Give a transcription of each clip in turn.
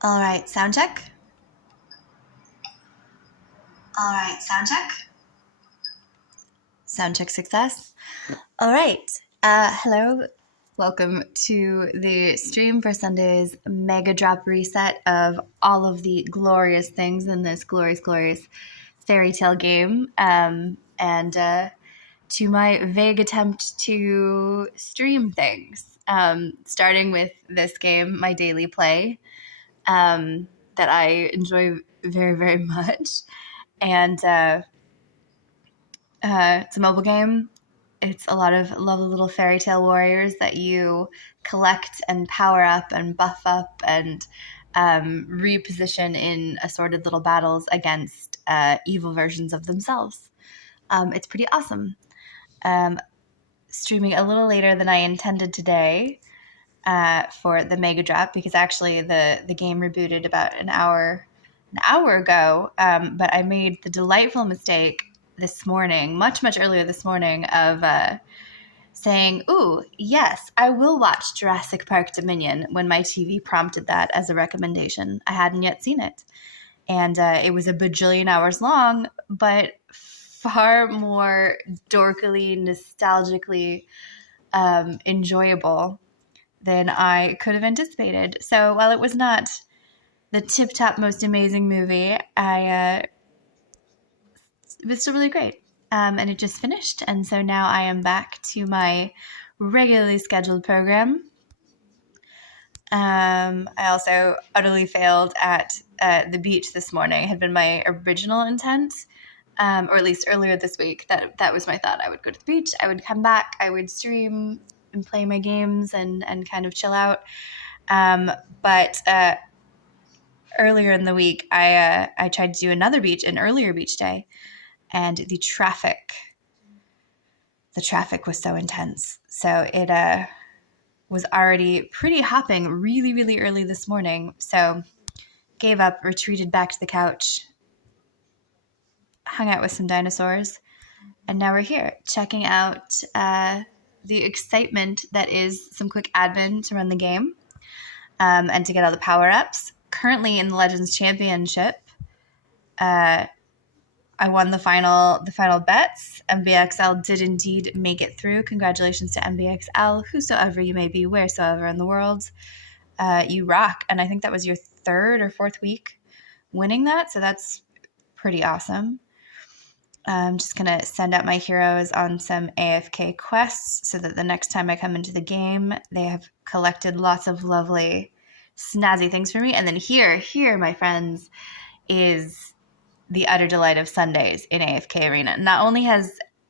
All right, sound check. All right, sound check. Sound check success. All right. Hello. Welcome to the stream for Sunday's mega drop reset of all of the glorious things in this glorious, glorious fairy tale game. And to my vague attempt to stream things, starting with this game, my daily play, that I enjoy very, very much. And it's a mobile game. It's a lot of lovely little fairy tale warriors that you collect and power up and buff up and reposition in assorted little battles against evil versions of themselves. It's pretty awesome. Streaming a little later than I intended today for the Mega Drop because actually the game rebooted about an hour ago. But I made the delightful mistake this morning, much earlier this morning, of saying, "Ooh, yes, I will watch Jurassic Park Dominion," when my TV prompted that as a recommendation. I hadn't yet seen it, and it was a bajillion hours long, but far more dorkily, nostalgically enjoyable than I could have anticipated. So while it was not the tip-top most amazing movie, it was still really great. And it just finished. And so now I am back to my regularly scheduled program. I also utterly failed at the beach this morning. It had been my original intent, or at least earlier this week. That was my thought. I would go to the beach, I would come back, I would stream and play my games and kind of chill out. But earlier in the week, I tried to do an earlier beach day, and the traffic was so intense. So it was already pretty hopping really, really early this morning. So gave up, retreated back to the couch, hung out with some dinosaurs, and now we're here checking out the excitement that is some quick admin to run the game and to get all the power-ups. Currently in the Legends Championship, I won the final bets. MBXL did indeed make it through. Congratulations to MBXL, whosoever you may be, wheresoever in the world. You rock. And I think that was your third or fourth week winning that, so that's pretty awesome. I'm just going to send out my heroes on some AFK quests so that the next time I come into the game, they have collected lots of lovely, snazzy things for me. And then here, my friends, is the utter delight of Sundays in AFK Arena. Not only have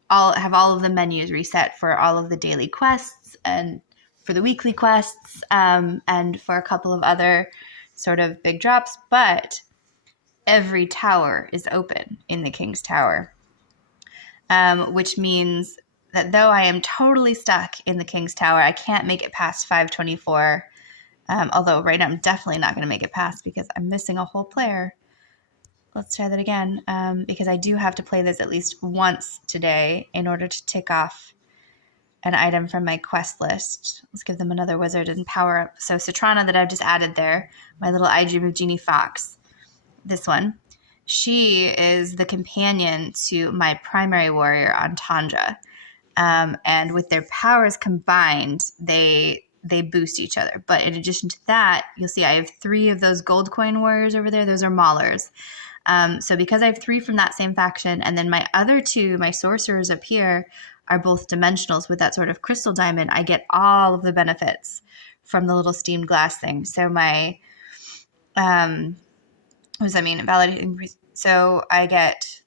all of the menus reset for all of the daily quests and for the weekly quests, and for a couple of other sort of big drops, but every tower is open in the King's Tower, which means that though I am totally stuck in the King's Tower, I can't make it past 524, although right now I'm definitely not going to make it past because I'm missing a whole player. Let's try that again, because I do have to play this at least once today in order to tick off an item from my quest list. Let's give them another wizard and power up. So Citrana that I've just added there, my little I Dream of Genie Fox, this one, she is the companion to my primary warrior on Tundra. And with their powers combined, they boost each other. But in addition to that, you'll see I have 3 of those gold coin warriors over there. Those are Maulers. So because I have 3 from that same faction, and then my other 2, my sorcerers up here, are both dimensionals with that sort of crystal diamond, I get all of the benefits from the little steamed glass thing. So my, what does that mean? Validating. So I get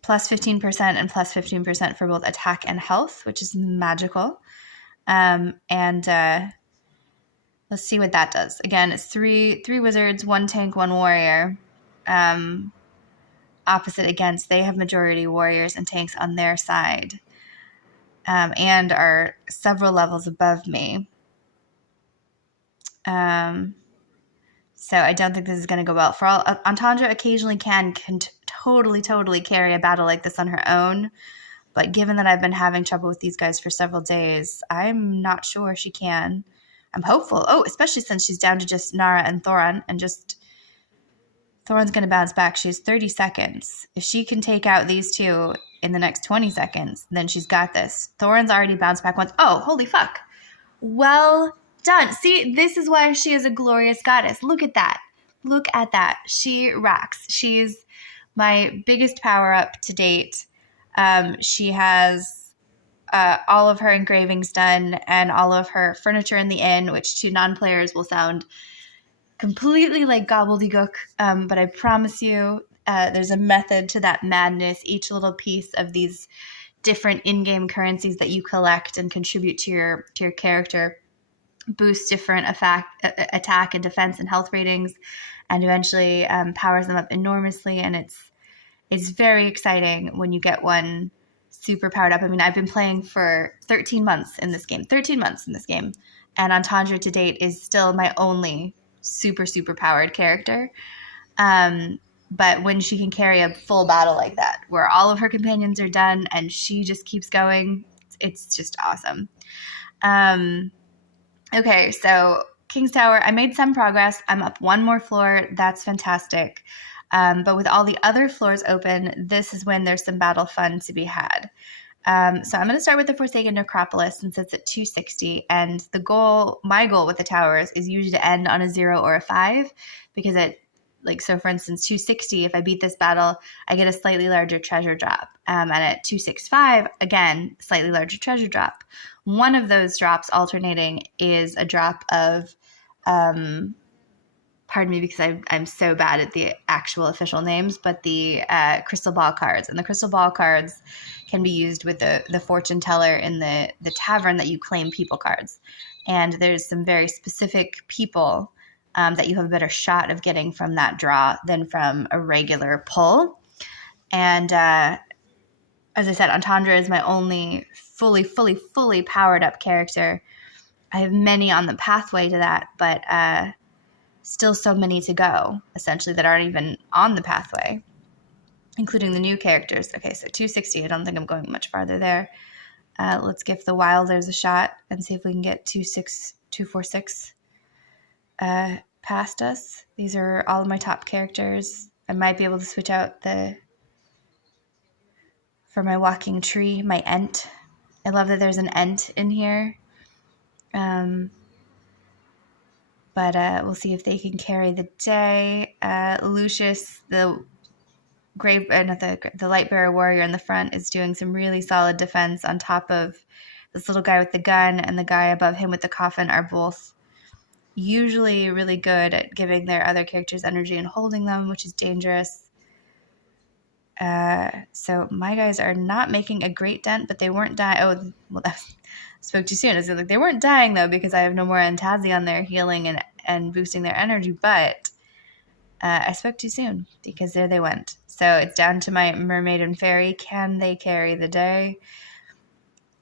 plus 15% and plus 15% for both attack and health, which is magical. And let's see what that does. Again, it's 3 wizards, 1 tank, 1 warrior. Opposite against, they have majority warriors and tanks on their side, and are several levels above me. So I don't think this is going to go well. For all, Antandra occasionally can totally carry a battle like this on her own, but given that I've been having trouble with these guys for several days, I'm not sure she can. I'm hopeful. Oh, especially since she's down to just Nara and Thoron, and just Thoron's going to bounce back. She has 30 seconds. If she can take out these two in the next 20 seconds, then she's got this. Thoron's already bounced back once. Oh, holy fuck. Well done. See, this is why she is a glorious goddess. Look at that. Look at that. She rocks. She's my biggest power up to date. She has all of her engravings done and all of her furniture in the inn, which to non-players will sound completely like gobbledygook. But I promise you, there's a method to that madness. Each little piece of these different in-game currencies that you collect and contribute to your character boosts different attack and defense and health ratings, and eventually powers them up enormously. And it's very exciting when you get one super powered up. I mean, I've been playing for 13 months in this game, and Entendre to date is still my only super powered character. But when she can carry a full battle like that, where all of her companions are done and she just keeps going, it's just awesome. Okay, so King's Tower, I made some progress. I'm up one more floor. That's fantastic. But with all the other floors open, this is when there's some battle fun to be had. So I'm going to start with the Forsaken Necropolis since it's at 260. And my goal with the towers is usually to end on a 0 or a 5, because so for instance, 260, if I beat this battle, I get a slightly larger treasure drop. And at 265, again, slightly larger treasure drop. One of those drops alternating is a drop of, pardon me because I'm so bad at the actual official names, but the crystal ball cards. And the crystal ball cards can be used with the fortune teller in the tavern that you claim people cards. And there's some very specific people that you have a better shot of getting from that draw than from a regular pull. And as I said, Entendre is my only fully powered up character. I have many on the pathway to that, but still so many to go, essentially, that aren't even on the pathway, including the new characters. Okay, so 260, I don't think I'm going much farther there. Let's give the Wilders a shot and see if we can get 246 past us. These are all of my top characters. I might be able to switch out for my walking tree, my Ent. I love that there's an Ent in here. But we'll see if they can carry the day. Lucius, the Lightbearer warrior in the front, is doing some really solid defense on top of this little guy with the gun, and the guy above him with the coffin are both usually really good at giving their other characters energy and holding them, which is dangerous. So my guys are not making a great dent, but they weren't dying. Oh, well, that spoke too soon. It's like they weren't dying though, because I have no more Antazi on there healing and boosting their energy. But I spoke too soon, because there they went. So it's down to my mermaid and fairy. Can they carry the day?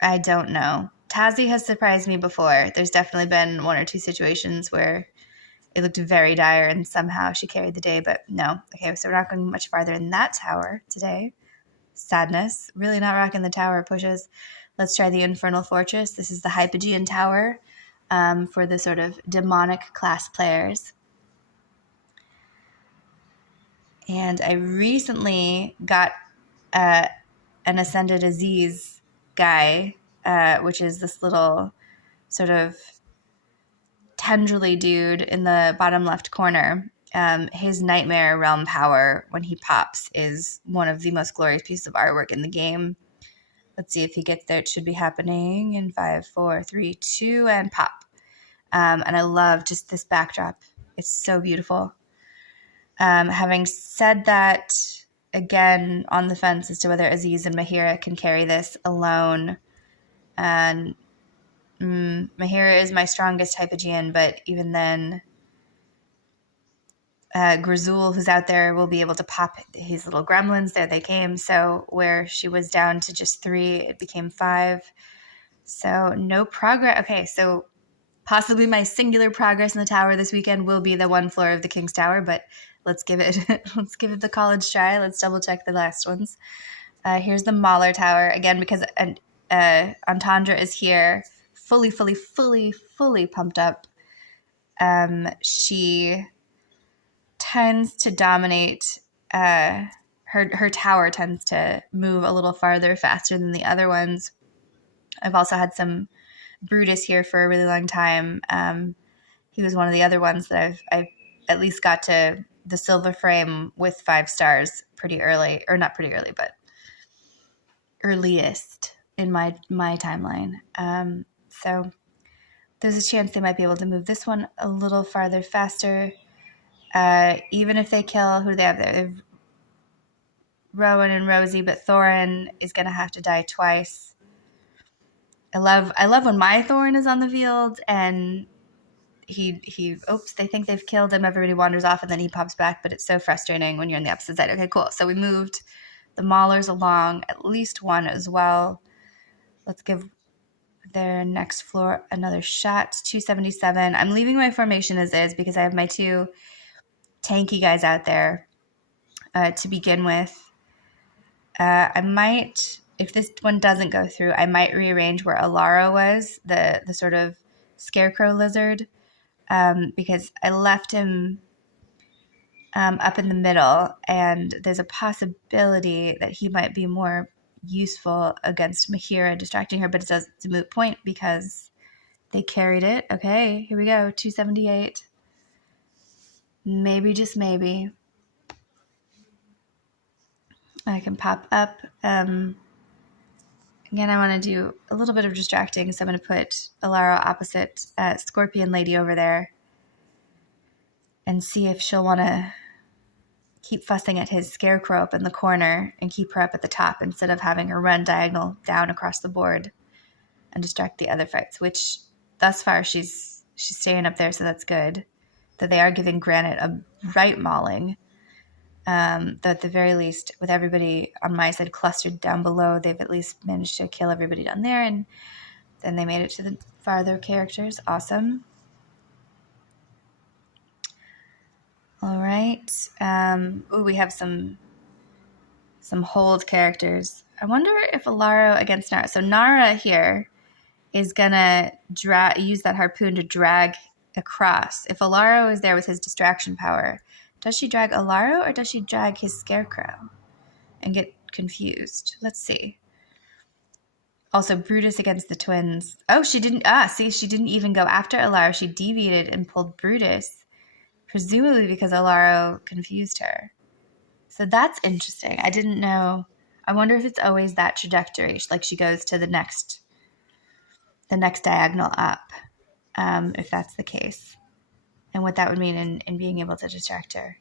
I don't know. Tazi has surprised me before. There's definitely been one or two situations where it looked very dire and somehow she carried the day, but no. Okay, so we're not going much farther in that tower today. Sadness. Really not rocking the tower pushes. Let's try the Infernal Fortress. This is the Hypogean Tower for the sort of demonic class players. And I recently got an Ascended Aziz guy, which is this little sort of tendrily dude in the bottom left corner. His Nightmare Realm power, when he pops, is one of the most glorious pieces of artwork in the game. Let's see if he gets there. It should be happening in 5, 4, 3, 2, and pop. And I love just this backdrop. It's so beautiful. Having said that, again, on the fence as to whether Aziz and Mahira can carry this alone. And Mahira is my strongest Hypogean, but even then, Grazul, who's out there, will be able to pop his little gremlins. There they came. So where she was down to just 3, it became 5. So no progress. Okay, so possibly my singular progress in the tower this weekend will be the one floor of the King's Tower, but let's give it the college try. Let's double check the last ones. Here's the Mahler Tower again, because Entendre is here, fully pumped up, she tends to dominate. Her tower tends to move a little farther faster than the other ones. I've also had some Brutus here for a really long time. He was one of the other ones that I've at least got to the silver frame with 5 stars pretty early, or not pretty early, but earliest in my timeline. So there's a chance they might be able to move this one a little farther faster. Even if they kill who they have there, they have Rowan and Rosie, but Thorin is going to have to die twice. I love when my Thorin is on the field and they think they've killed him, everybody wanders off, and then he pops back, but it's so frustrating when you're on the opposite side. Okay, cool. So we moved the Maulers along, at least one as well. Let's give their next floor another shot. 277. I'm leaving my formation as is because I have my 2 tanky guys out there to begin with. I might, if this one doesn't go through, I might rearrange where Alara was, the sort of scarecrow lizard, because I left him up in the middle, and there's a possibility that he might be more useful against Mahira distracting her, but it's a moot point because they carried it. Okay, here we go, 278. Maybe, just maybe, I can pop up. Again, I want to do a little bit of distracting, so I'm going to put Alara opposite Scorpion Lady over there and see if she'll want to keep fussing at his scarecrow up in the corner and keep her up at the top instead of having her run diagonal down across the board and distract the other fights, which thus far she's staying up there, so that's good. That they are giving Granite a right mauling. Though at the very least, with everybody on my side clustered down below, they've at least managed to kill everybody down there, and then they made it to the farther characters. Awesome. All right. We have some hold characters. I wonder if Alaro against Nara. So Nara here is gonna use that harpoon to drag across. If Alaro is there with his distraction power, does she drag Alaro or does she drag his scarecrow and get confused? Let's see. Also, Brutus against the twins. Oh, she didn't. See, she didn't even go after Alaro. She deviated and pulled Brutus, presumably because Alaro confused her. So that's interesting. I didn't know. I wonder if it's always that trajectory. Like she goes to the next diagonal up, if that's the case, and what that would mean in being able to distract her.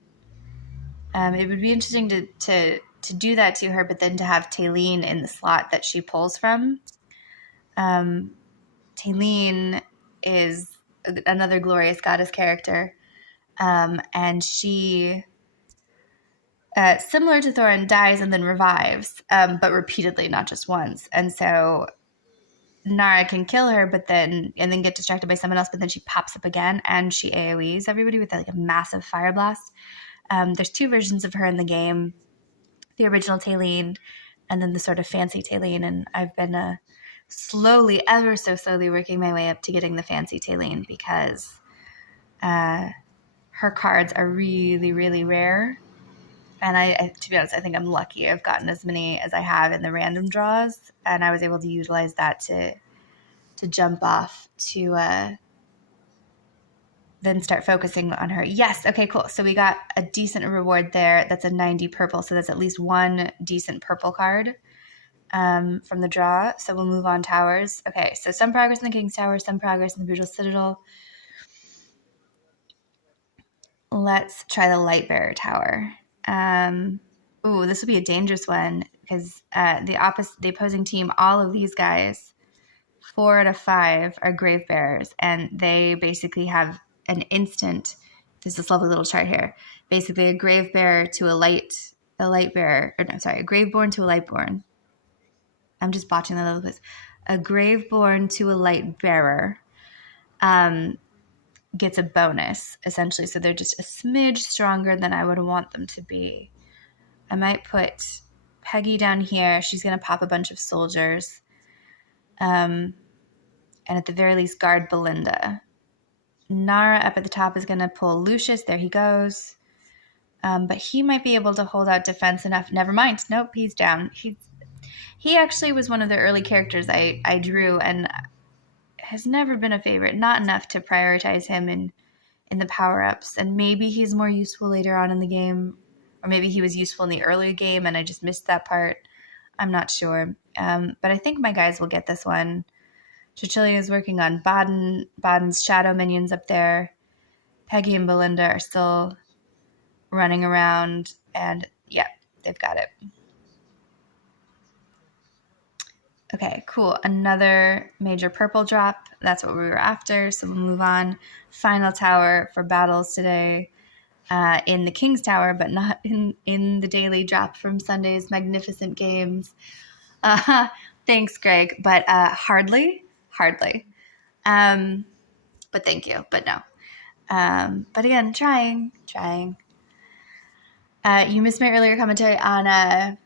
It would be interesting to do that to her, but then to have Taylene in the slot that she pulls from. Taylene is another glorious goddess character, and she, similar to Thorin, dies and then revives, but repeatedly, not just once. And so Nara can kill her, and then get distracted by someone else, but then she pops up again and she AoEs everybody with like a massive fire blast. There's 2 versions of her in the game, the original Taylene and then the sort of fancy Taylene, and I've been ever so slowly working my way up to getting the fancy Taylene because her cards are really, really rare. And I, to be honest, I think I'm lucky. I've gotten as many as I have in the random draws, and I was able to utilize that to jump off to then start focusing on her. Yes, okay, cool. So we got a decent reward there. That's a 90 purple, so that's at least 1 decent purple card from the draw. So we'll move on towers. Okay, so some progress in the King's Tower, some progress in the Brutal Citadel. Let's try the Lightbearer Tower. This will be a dangerous one because the opposing team, all of these guys, 4 out of 5 are Grave Bearers, and they basically have an instant. There's this lovely little chart here. Basically, a Grave Bearer to a Light Bearer, or no, sorry, a Graveborn to a Lightborn. I'm just botching that little bit. A Graveborn to a Light Bearer gets a bonus, essentially. So they're just a smidge stronger than I would want them to be. I might put Peggy down here. She's going to pop a bunch of soldiers. and at the very least guard Belinda. Nara up at the top is going to pull Lucius. There he goes. But he might be able to hold out defense enough. Never mind. Nope, he's down. He actually was one of the early characters I drew and has never been a favorite. Not enough to prioritize him in the power-ups. And maybe he's more useful later on in the game. Or maybe he was useful in the early game and I just missed that part. I'm not sure. But I think my guys will get this one. Cecilia is working on Baden. Baden's shadow minions up there. Peggy and Belinda are still running around. And yeah, they've got it. Okay, cool. Another major purple drop. That's what we were after. So we'll move on. Final tower for battles today. In the King's Tower, but not in the daily drop from Sunday's magnificent games. Thanks, Greg, but hardly. But thank you, but no. But again, trying. You missed my earlier commentary on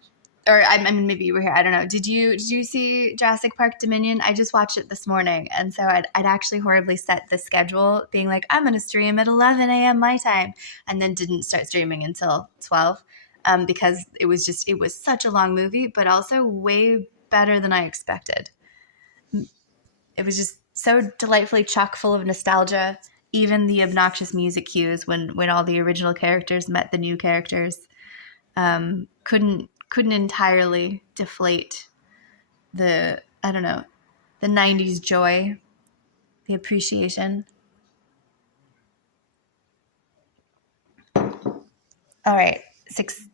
or I mean, maybe you were here. I don't know. Did you see Jurassic Park Dominion? I just watched it this morning, and so I'd actually horribly set the schedule, being like, I'm going to stream at 11 a.m. my time, and then didn't start streaming until 12, because it was such a long movie, but also way better than I expected. It was just so delightfully chock full of nostalgia. Even the obnoxious music cues when all the original characters met the new characters couldn't entirely deflate the 90s joy, the appreciation. All right, 6.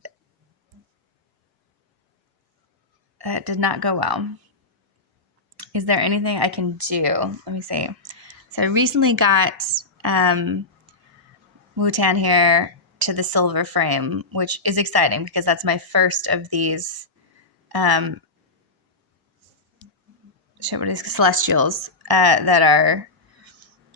That did not go well. Is there anything I can do? Let me see. So I recently got Wu-Tan here to the silver frame, which is exciting because that's my first of these celestials that are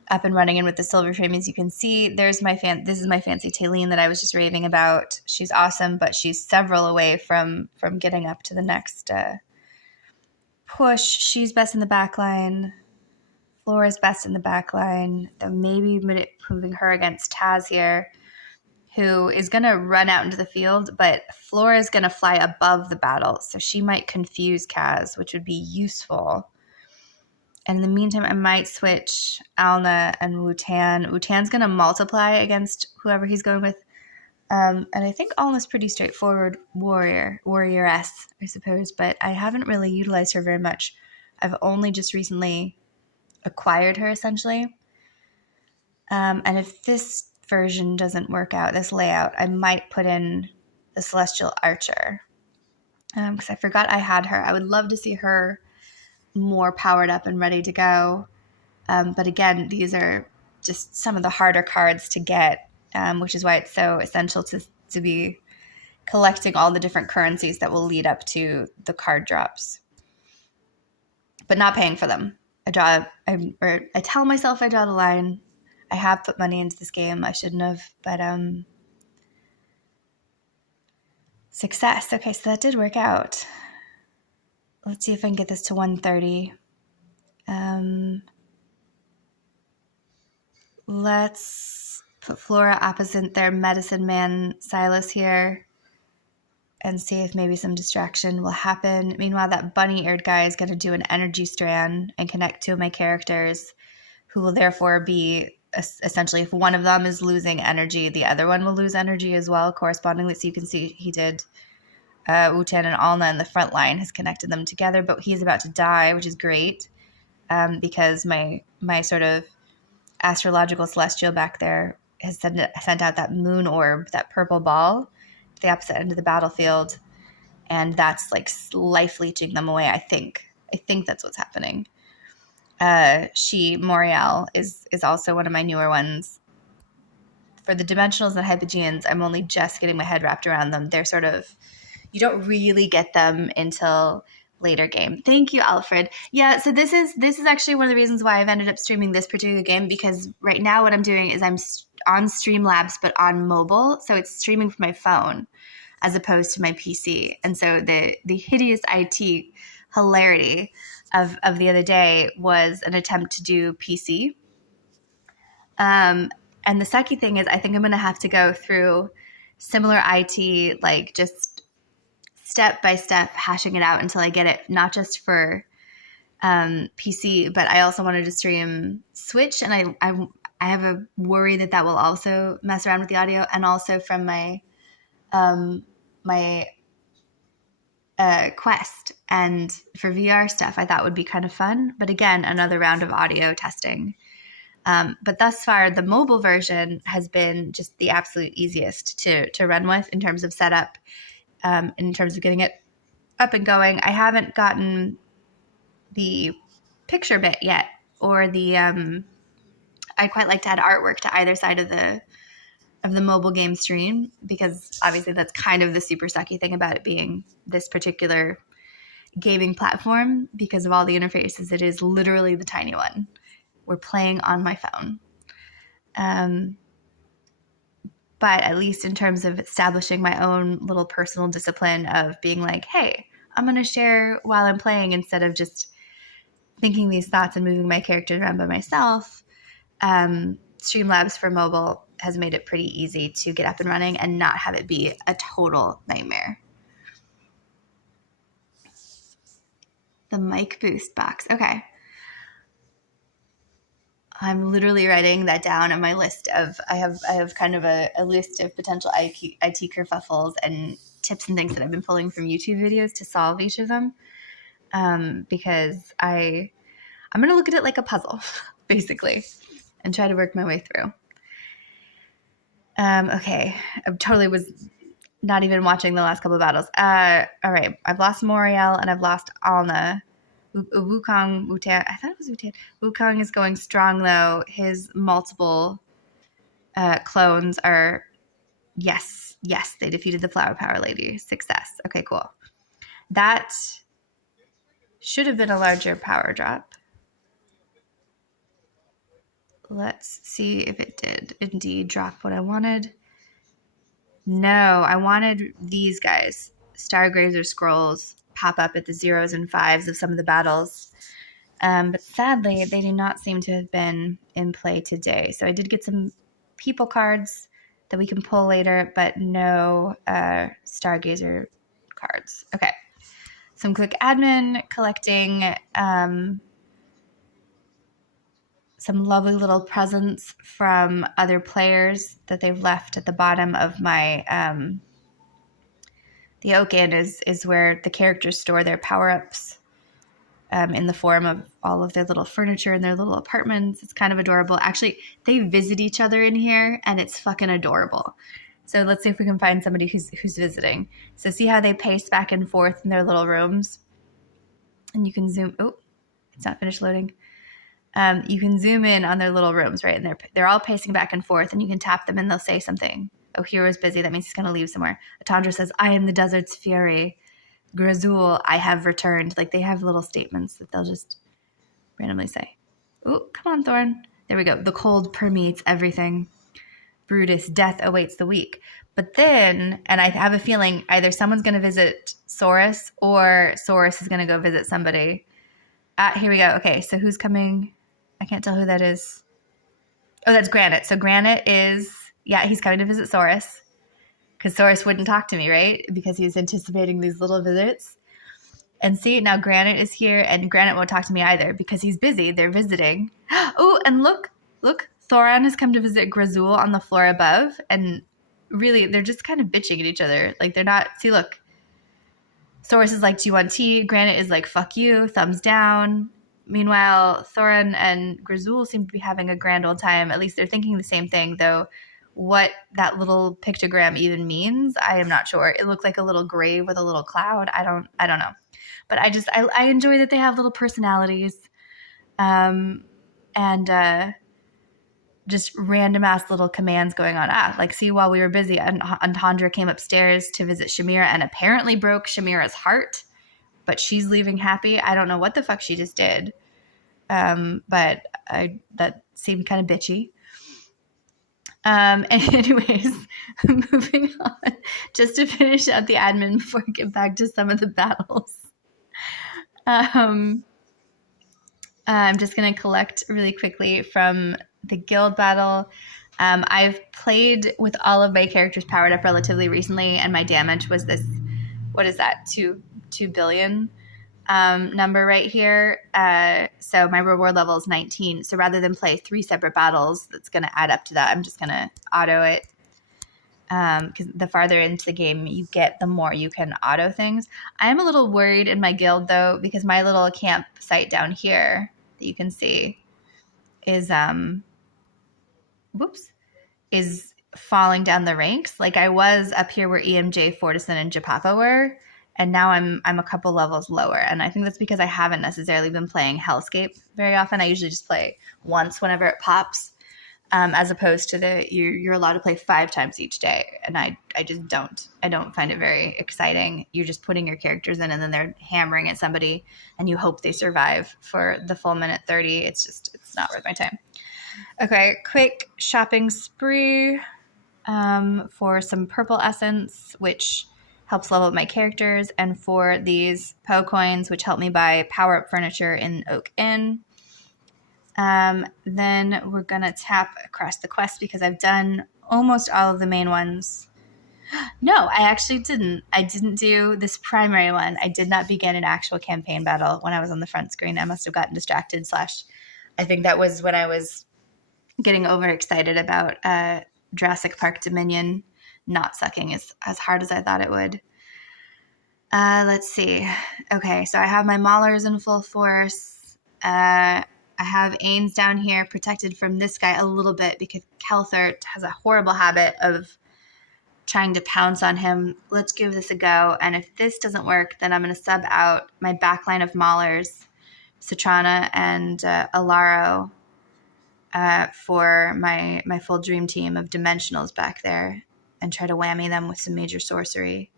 up and running. And with the silver frame, as you can see, this is my fancy Taylene that I was just raving about. She's awesome, but she's several away from getting up to the next push. She's best in the back line. Flora's best in the back line. Then maybe moving her against Taz here, who is going to run out into the field, but Flora is going to fly above the battle, so she might confuse Kaz, which would be useful. And in the meantime, I might switch Alna and Wu-Tan. Wu-Tan's going to multiply against whoever he's going with. And I think Alna's pretty straightforward warrioress, I suppose, but I haven't really utilized her very much. I've only just recently acquired her, essentially. And if this version doesn't work out, this layout, I might put in the Celestial Archer. Because I forgot I had her. I would love to see her more powered up and ready to go. But again, these are just some of the harder cards to get, which is why it's so essential to be collecting all the different currencies that will lead up to the card drops. But not paying for them. I tell myself I draw the line. I have put money into this game. I shouldn't have, but success. Okay, so that did work out. Let's see if I can get this to 130. Let's put Flora opposite their medicine man Silas here and see if maybe some distraction will happen. Meanwhile, that bunny-eared guy is going to do an energy strand and connect two of my characters, who will therefore be essentially, if one of them is losing energy, the other one will lose energy as well correspondingly. So you can see he did Wu-Tan and Alna in the front line, has connected them together, but he's about to die, which is great, because my sort of astrological celestial back there has sent out that moon orb, that purple ball, to the opposite end of the battlefield, and that's like life leeching them away. I think that's what's happening. Moriel is also one of my newer ones. For the dimensionals and hypogeans, I'm only just getting my head wrapped around them. They're sort of, you don't really get them until later game. Thank you, Alfred. Yeah, so this is actually one of the reasons why I've ended up streaming this particular game, because right now what I'm doing is I'm on Streamlabs but on mobile, so it's streaming from my phone as opposed to my PC. And so the hideous IT hilarity of the other day was an attempt to do PC. And the sucky thing is I think I'm going to have to go through similar IT, like just step by step hashing it out until I get it, not just for PC, but I also wanted to stream Switch, and I have a worry that will also mess around with the audio, and also from my Quest, and for VR stuff I thought would be kind of fun, but again, another round of audio testing. But thus far, the mobile version has been just the absolute easiest to run with in terms of setup, in terms of getting it up and going. I haven't gotten the picture bit yet, or the I quite like to add artwork to either side of the mobile game stream, because obviously that's kind of the super sucky thing about it being this particular gaming platform. Because of all the interfaces, it is literally the tiny one. We're playing on my phone. But at least in terms of establishing my own little personal discipline of being like, hey, I'm going to share while I'm playing instead of just thinking these thoughts and moving my characters around by myself. Streamlabs for mobile has made it pretty easy to get up and running and not have it be a total nightmare. The mic boost box. Okay. I'm literally writing that down on my list of, I have kind of a list of potential IT kerfuffles and tips and things that I've been pulling from YouTube videos to solve each of them. Because I'm going to look at it like a puzzle, basically, and try to work my way through. Okay. I totally was not even watching the last couple of battles. All right. I've lost Moriel and I've lost Alna. Wukong, Wutan. I thought it was Wutan. Wukong is going strong, though. His multiple clones are, yes, they defeated the Flower Power Lady. Success. Okay, cool. That should have been a larger power drop. Let's see if it did indeed drop what I wanted. No, I wanted these guys. Stargazer scrolls pop up at the 0s and 5s of some of the battles. But sadly, they do not seem to have been in play today. So I did get some people cards that we can pull later, but no Stargazer cards. Okay. Some quick admin, collecting some lovely little presents from other players that they've left at the bottom of my the Oak Inn is where the characters store their power-ups in the form of all of their little furniture in their little apartments. It's kind of adorable. Actually, they visit each other in here, and it's fucking adorable. So let's see if we can find somebody who's visiting. So see how they pace back and forth in their little rooms? And you can zoom. Oh, it's not finished loading. You can zoom in on their little rooms, right? And they're all pacing back and forth, and you can tap them and they'll say something. Oh, hero's busy. That means he's going to leave somewhere. Atandra says, I am the desert's fury. Grazul, I have returned. Like, they have little statements that they'll just randomly say. Oh, come on, Thorn. There we go. The cold permeates everything. Brutus, death awaits the weak. But then, and I have a feeling either someone's going to visit Saurus or Saurus is going to go visit somebody. Here we go. Okay, so who's coming? I can't tell who that is. Oh, that's Granite. So Granite is... Yeah, he's coming to visit Saurus, because Saurus wouldn't talk to me, right? Because he was anticipating these little visits. And see, now Granite is here, and Granite won't talk to me either because he's busy. They're visiting. Oh, and look, Thoron has come to visit Grazul on the floor above, and really, they're just kind of bitching at each other. Like, they're not, see, look. Saurus is like, do you want tea? Granite is like, fuck you, thumbs down. Meanwhile, Thoron and Grazul seem to be having a grand old time. At least they're thinking the same thing, though. What that little pictogram even means, I am not sure. It looked like a little grave with a little cloud. I don't know. But I enjoy that they have little personalities, and just random ass little commands going on. Like, see, while we were busy, Antandra came upstairs to visit Shamira and apparently broke Shamira's heart, but she's leaving happy. I don't know what the fuck she just did. But that seemed kind of bitchy. Anyways, moving on, just to finish out the admin before I get back to some of the battles. I'm just going to collect really quickly from the guild battle. I've played with all of my characters powered up relatively recently, and my damage was this, what is that, 2 billion number right here. So my reward level is 19. So rather than play 3 separate battles, that's going to add up to that. I'm just going to auto it. Because the farther into the game you get, the more you can auto things. I am a little worried in my guild, though, because my little campsite down here that you can see is is falling down the ranks. Like, I was up here where EMJ, Fortison, and Japapa were, and now I'm a couple levels lower. And I think that's because I haven't necessarily been playing Hellscape very often. I usually just play once whenever it pops. As opposed to you're allowed to play 5 times each day, and I just don't. I don't find it very exciting. You're just putting your characters in, and then they're hammering at somebody, and you hope they survive for the full minute 30. It's not worth my time. Okay, quick shopping spree for some purple essence, which helps level up my characters, and for these Poe coins, which help me buy power-up furniture in Oak Inn. Then we're going to tap across the quest because I've done almost all of the main ones. No, I actually didn't. I didn't do this primary one. I did not begin an actual campaign battle when I was on the front screen. I must have gotten distracted / I think that was when I was getting overexcited about Jurassic Park Dominion not sucking as hard as I thought it would. Let's see. Okay, so I have my Maulers in full force. I have Ains down here protected from this guy a little bit because Kelthert has a horrible habit of trying to pounce on him. Let's give this a go. And if this doesn't work, then I'm going to sub out my backline of Maulers, Citrana, and Alaro for my full dream team of Dimensionals back there and try to whammy them with some major sorcery.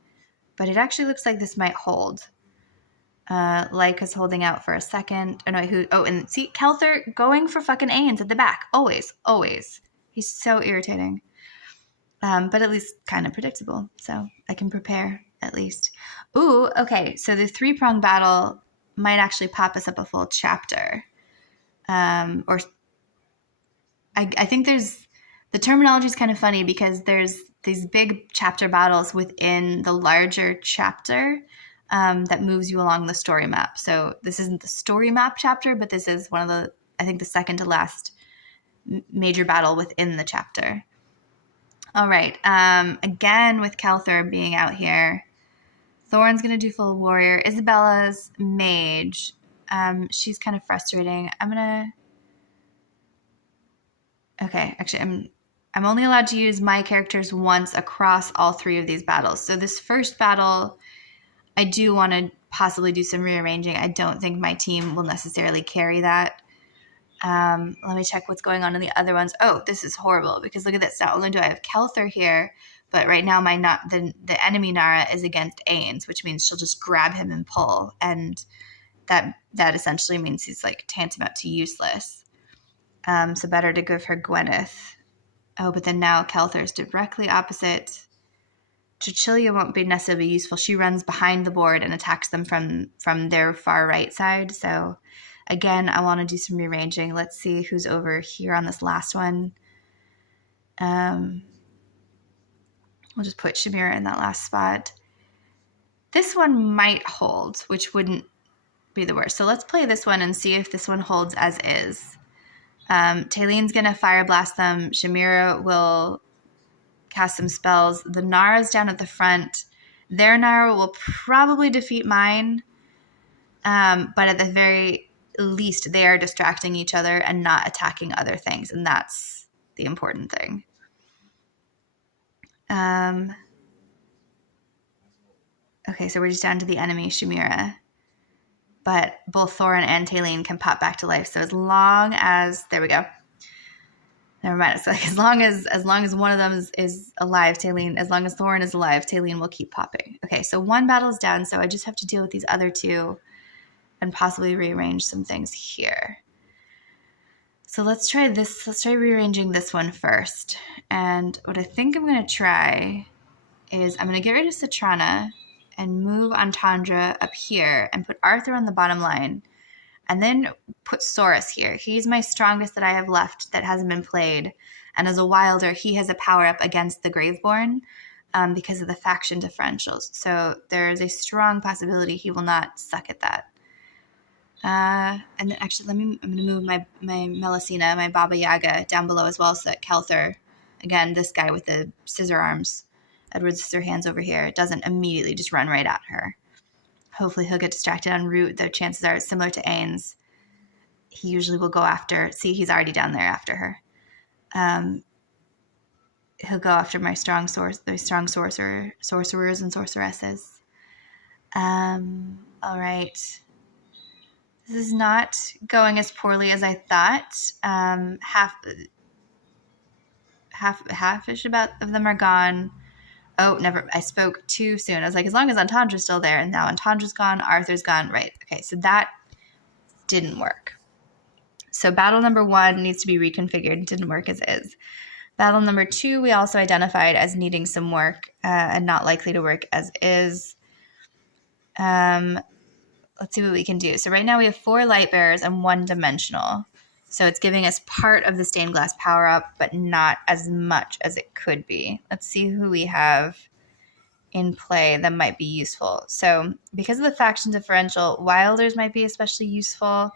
But it actually looks like this might hold. Leica's holding out for a second. And see, Kelthert going for fucking Ains at the back. Always. He's so irritating. But at least kind of predictable. So I can prepare, at least. Ooh, okay. So the 3-prong battle might actually pop us up a full chapter. I think the terminology is kind of funny because there's these big chapter battles within the larger chapter that moves you along the story map. So this isn't the story map chapter, but this is one of the second to last major battle within the chapter. All right. Again, with Kelthur being out here, Thorn's going to do full warrior. Isabella's mage. She's kind of frustrating. Okay, actually, I'm only allowed to use my characters once across all 3 of these battles. So this first battle, I do want to possibly do some rearranging. I don't think my team will necessarily carry that. Let me check what's going on in the other ones. Oh, this is horrible because look at this. Not only do I have Kelthur here, but right now the enemy Nara is against Ains, which means she'll just grab him and pull. And that essentially means he's like tantamount to useless. So better to give her Gwyneth. Oh, but then now Kelthur's directly opposite. Cecilia won't be necessarily useful. She runs behind the board and attacks them from their far right side. So again, I want to do some rearranging. Let's see who's over here on this last one. We'll just put Shamira in that last spot. This one might hold, which wouldn't be the worst. So let's play this one and see if this one holds as is. Tayleen's going to fire blast them. Shamira will cast some spells. The Nara's down at the front. Their Nara will probably defeat mine. But at the very least, they are distracting each other and not attacking other things. And that's the important thing. Okay, so we're just down to the enemy, Shamira. But both Thorin and Taleen can pop back to life. So as long as... There we go. Never mind. So like as long as one of them is alive, Taleen, as long as Thorin is alive, Taleen will keep popping. Okay, so one battle is done, so I just have to deal with these other 2 and possibly rearrange some things here. So let's try this. Let's try rearranging this one first. And what I think I'm going to try is I'm going to get rid of Citrana and move Antandra up here and put Arthur on the bottom line. And then put Saurus here. He's my strongest that I have left that hasn't been played. And as a wilder, he has a power-up against the Graveborn because of the faction differentials. So there's a strong possibility he will not suck at that. And then actually, I'm going to move my Melusina, my Baba Yaga, down below as well, so that Kelthur, again, this guy with the scissor arms, Edward Scissorhands over here, doesn't immediately just run right at her. Hopefully he'll get distracted en route, though chances are similar to Ains. He usually will go after, see, he's already down there after her. He'll go after my strong sorcerers and sorceresses. All right. This is not going as poorly as I thought. Half-ish about of them are gone. Oh, never. I spoke too soon. I was like, as long as Entendra's still there, and now Entendra's gone, Arthur's gone. Right. Okay, so that didn't work. So battle number 1 needs to be reconfigured. It didn't work as is. Battle number 2, we also identified as needing some work and not likely to work as is. Let's see what we can do. So right now we have 4 light bearers and 1 dimensional. So it's giving us part of the stained glass power up, but not as much as it could be. Let's see who we have in play that might be useful. So because of the faction differential, wilders might be especially useful.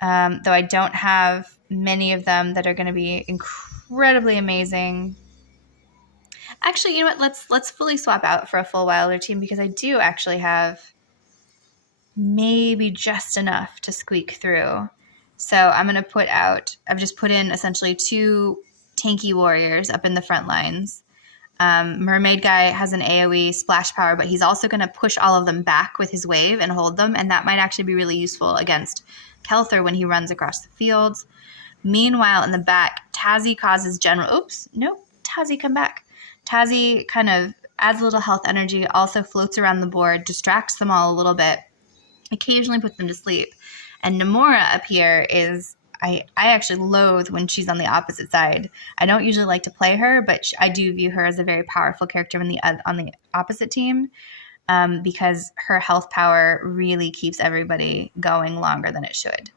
Though I don't have many of them that are going to be incredibly amazing. Actually, you know what? Let's fully swap out for a full wilder team because I do actually have maybe just enough to squeak through. So I'm going to put out, I've just put in essentially 2 tanky warriors up in the front lines. Mermaid guy has an AoE splash power, but he's also going to push all of them back with his wave and hold them. And that might actually be really useful against Kelthur when he runs across the fields. Meanwhile, in the back, Tazi causes general, Tazi come back. Tazi kind of adds a little health energy, also floats around the board, distracts them all a little bit, occasionally puts them to sleep. And Namora up here is, I actually loathe when she's on the opposite side. I don't usually like to play her, but I do view her as a very powerful character on the opposite team because her health power really keeps everybody going longer than it should.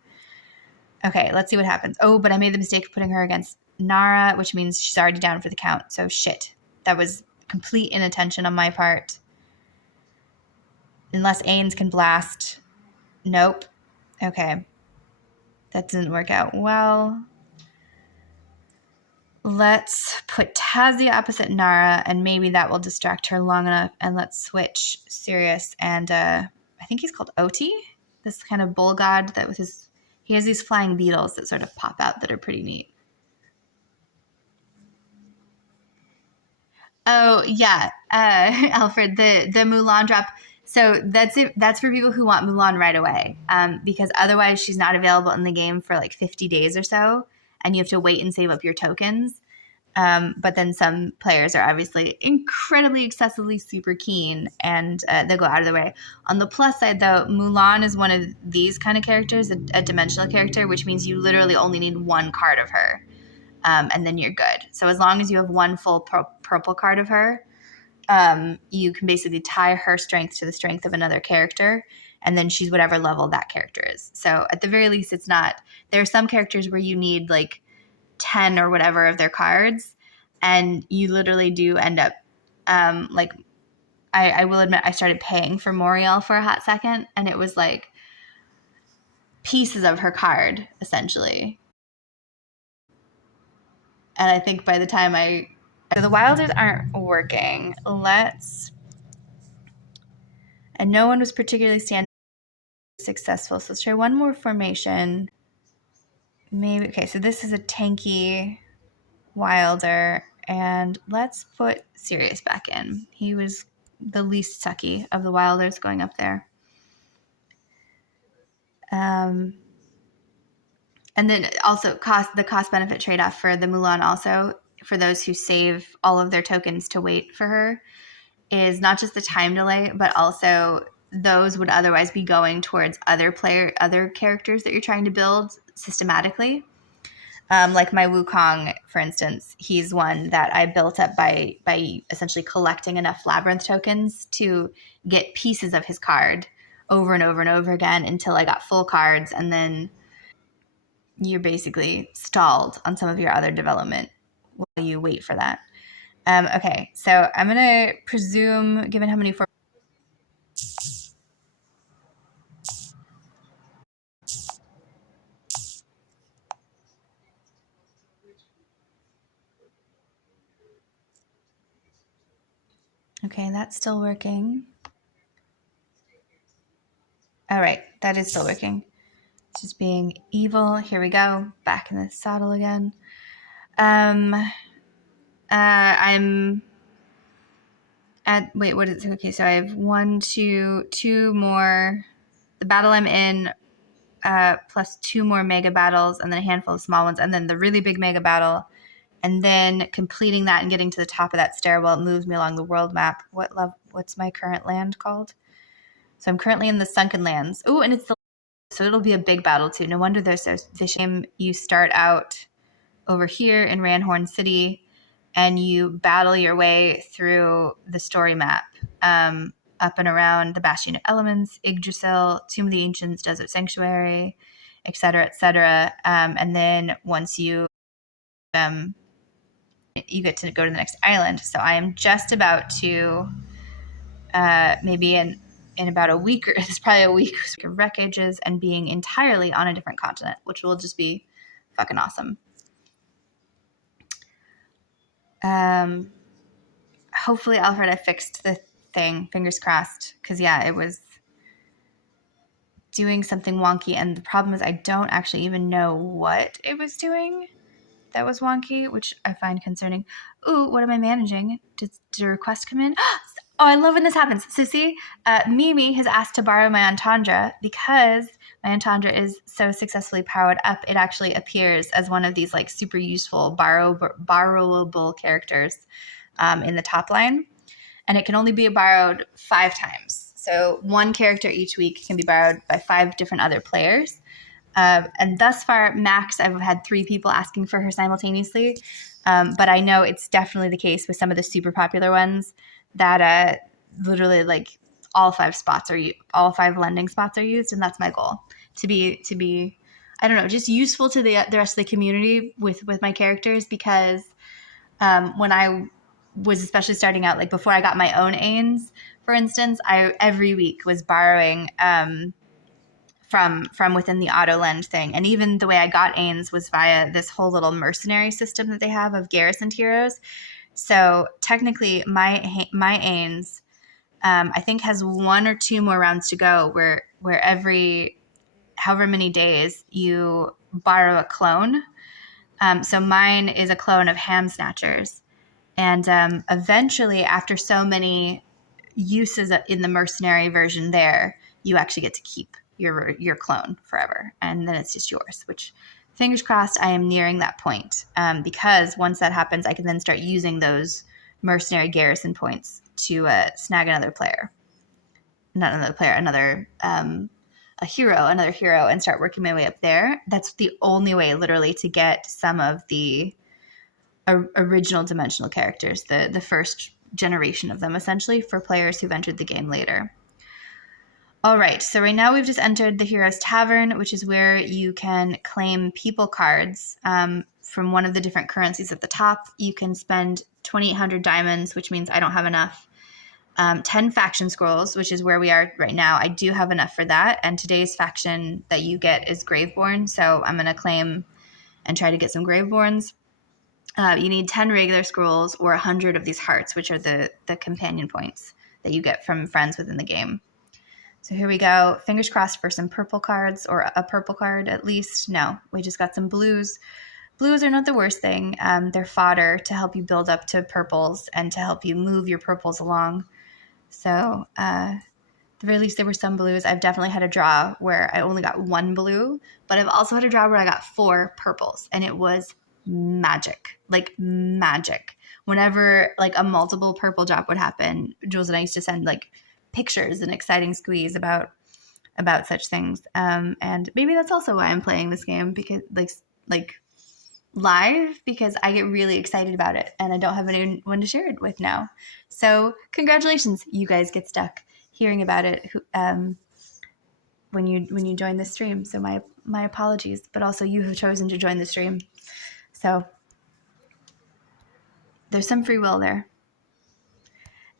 Okay, let's see what happens. Oh, but I made the mistake of putting her against Nara, which means she's already down for the count. So shit. That was complete inattention on my part. Unless Ains can blast. Nope. Okay. That didn't work out well. Let's put Tazi opposite Nara, and maybe that will distract her long enough. And let's switch Sirius and I think he's called Oti, this kind of bull god that with his, he has these flying beetles that sort of pop out that are pretty neat. Oh yeah, Alfred, the Mulan drop. So that's it. That's for people who want Mulan right away, because otherwise she's not available in the game for like 50 days or so, and you have to wait and save up your tokens. But then some players are obviously incredibly excessively super keen, and they'll go out of the way. On the plus side, though, Mulan is one of these kind of characters, a dimensional character, which means you literally only need 1 card of her, and then you're good. So as long as you have 1 full purple card of her, you can basically tie her strength to the strength of another character, and then she's whatever level that character is. So at the very least, it's not, there are some characters where you need like 10 or whatever of their cards, and you literally do end up like I will admit I started paying for Moriel for a hot second, and it was like pieces of her card essentially. And I think by the time so the wilders aren't working. And no one was particularly successful. So let's try one more formation. Maybe, okay, so this is a tanky wilder, and let's put Sirius back in. He was the least sucky of the wilders going up there. And then also the cost benefit trade-off for the Mulan also, for those who save all of their tokens to wait for her, is not just the time delay, but also those would otherwise be going towards other characters that you're trying to build systematically. Like my Wukong, for instance, he's one that I built up by essentially collecting enough labyrinth tokens to get pieces of his card over and over and over again until I got full cards, and then you're basically stalled on some of your other development while you wait for that. Okay, so I'm going to presume, given how many okay, that's still working. All right, that is still working. Just being evil. Here we go. Back in the saddle again. I'm at, wait, what is it? Okay, so I have two more. The battle I'm in, plus 2 more mega battles, and then a handful of small ones, and then the really big mega battle. And then completing that and getting to the top of that stairwell, it moves me along the world map. What's my current land called? So I'm currently in the Sunken Lands. Oh, and so it'll be a big battle too. No wonder they're so vicious. You start out over here in Ranhorn City, and you battle your way through the story map, up and around the Bastion of Elements, Yggdrasil, Tomb of the Ancients, Desert Sanctuary, etc., etc. And then once you get to go to the next island. So I am just about to, maybe in about a week, or it's probably a week, of wreckages and being entirely on a different continent, which will just be fucking awesome. Hopefully, Alfred, I fixed the thing. Fingers crossed. Because, yeah, it was doing something wonky. And the problem is I don't actually even know what it was doing that was wonky, which I find concerning. Ooh, what am I managing? Did a request come in? Oh, I love when this happens. So see, Mimi has asked to borrow my Entendre because my Entendre is so successfully powered up. It actually appears as one of these like super useful borrowable characters in the top line. And it can only be borrowed 5 times. So 1 character each week can be borrowed by 5 different other players. And thus far, max, I've had 3 people asking for her simultaneously. But I know it's definitely the case with some of the super popular ones that literally like all 5 lending spots are used. And that's my goal, to be, I don't know, just useful to the rest of the community with my characters. Because when I was especially starting out, like before I got my own Ains, for instance, I every week was borrowing from within the auto lend thing. And even the way I got Ains was via this whole little mercenary system that they have of garrisoned heroes. So technically my Ains, I think has 1 or 2 more rounds to go where every however many days you borrow a clone. So mine is a clone of Ham Snatchers. And eventually, after so many uses in the mercenary version there, you actually get to keep your clone forever. And then it's just yours, which, fingers crossed, I am nearing that point. Because once that happens, I can then start using those mercenary garrison points to snag another hero, and start working my way up there. That's the only way, literally, to get some of the original dimensional characters, the first generation of them, essentially, for players who've entered the game later. All right, so right now we've just entered the Hero's Tavern, which is where you can claim people cards from one of the different currencies at the top. You can spend 2,800 diamonds, which means I don't have enough. 10 faction scrolls, which is where we are right now. I do have enough for that, and today's faction that you get is Graveborn, so I'm going to claim and try to get some Graveborns. You need 10 regular scrolls or 100 of these hearts, which are the companion points that you get from friends within the game. So here we go. Fingers crossed for some purple cards, or a purple card at least. No, we just got some blues. Blues are not the worst thing. They're fodder to help you build up to purples and to help you move your purples along. So at the very least, there were some blues. I've definitely had a draw where I only got 1 blue, but I've also had a draw where I got 4 purples, and it was magic, like magic. Whenever like a multiple purple drop would happen, Jules and I used to send like pictures and exciting squeeze about such things. And maybe that's also why I'm playing this game, because like live, because I get really excited about it and I don't have anyone to share it with now. So congratulations, you guys get stuck hearing about it. when you join the stream. So my apologies, but also you have chosen to join the stream. So there's some free will there.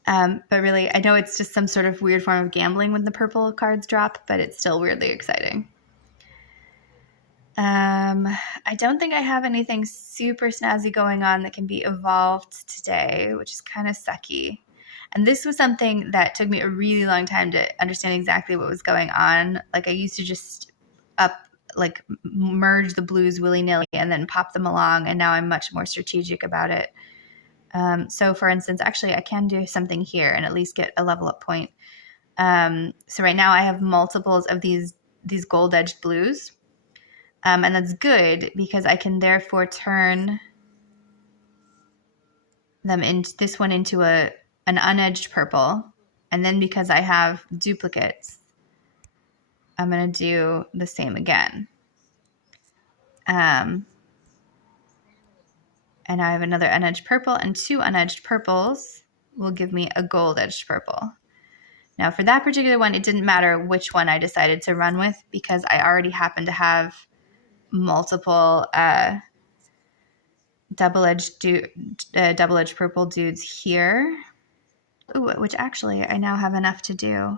But really, I know it's just some sort of weird form of gambling when the purple cards drop, but it's still weirdly exciting. I don't think I have anything super snazzy going on that can be evolved today, which is kind of sucky. And this was something that took me a really long time to understand exactly what was going on. Like I used to just merge the blues willy-nilly and then pop them along, and now I'm much more strategic about it. So for instance, actually I can do something here and at least get a level up point. So right now I have multiples of these gold-edged blues. And that's good because I can therefore turn them into this one into an unedged purple. And then because I have duplicates, I'm going to do the same again. And I have another unedged purple, and 2 unedged purples will give me a gold-edged purple. Now for that particular one, it didn't matter which one I decided to run with because I already happen to have multiple double-edged purple dudes here. Ooh, which actually I now have enough to do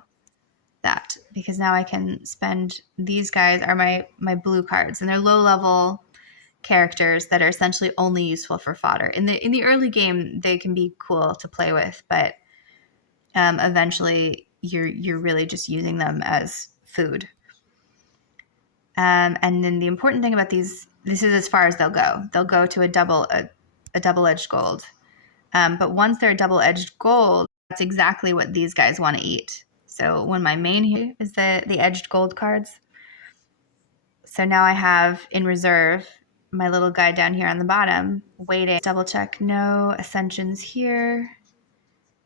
that because now I can spend, these guys are my blue cards, and they're low-level characters that are essentially only useful for fodder. In the early game, they can be cool to play with, but eventually you're really just using them as food. And then the important thing about these, this is as far as they'll go. They'll go to a double-edged gold. But once they're double-edged gold, that's exactly what these guys want to eat. So when my main here is the edged gold cards. So now I have in reserve my little guy down here on the bottom waiting. Double check no ascensions here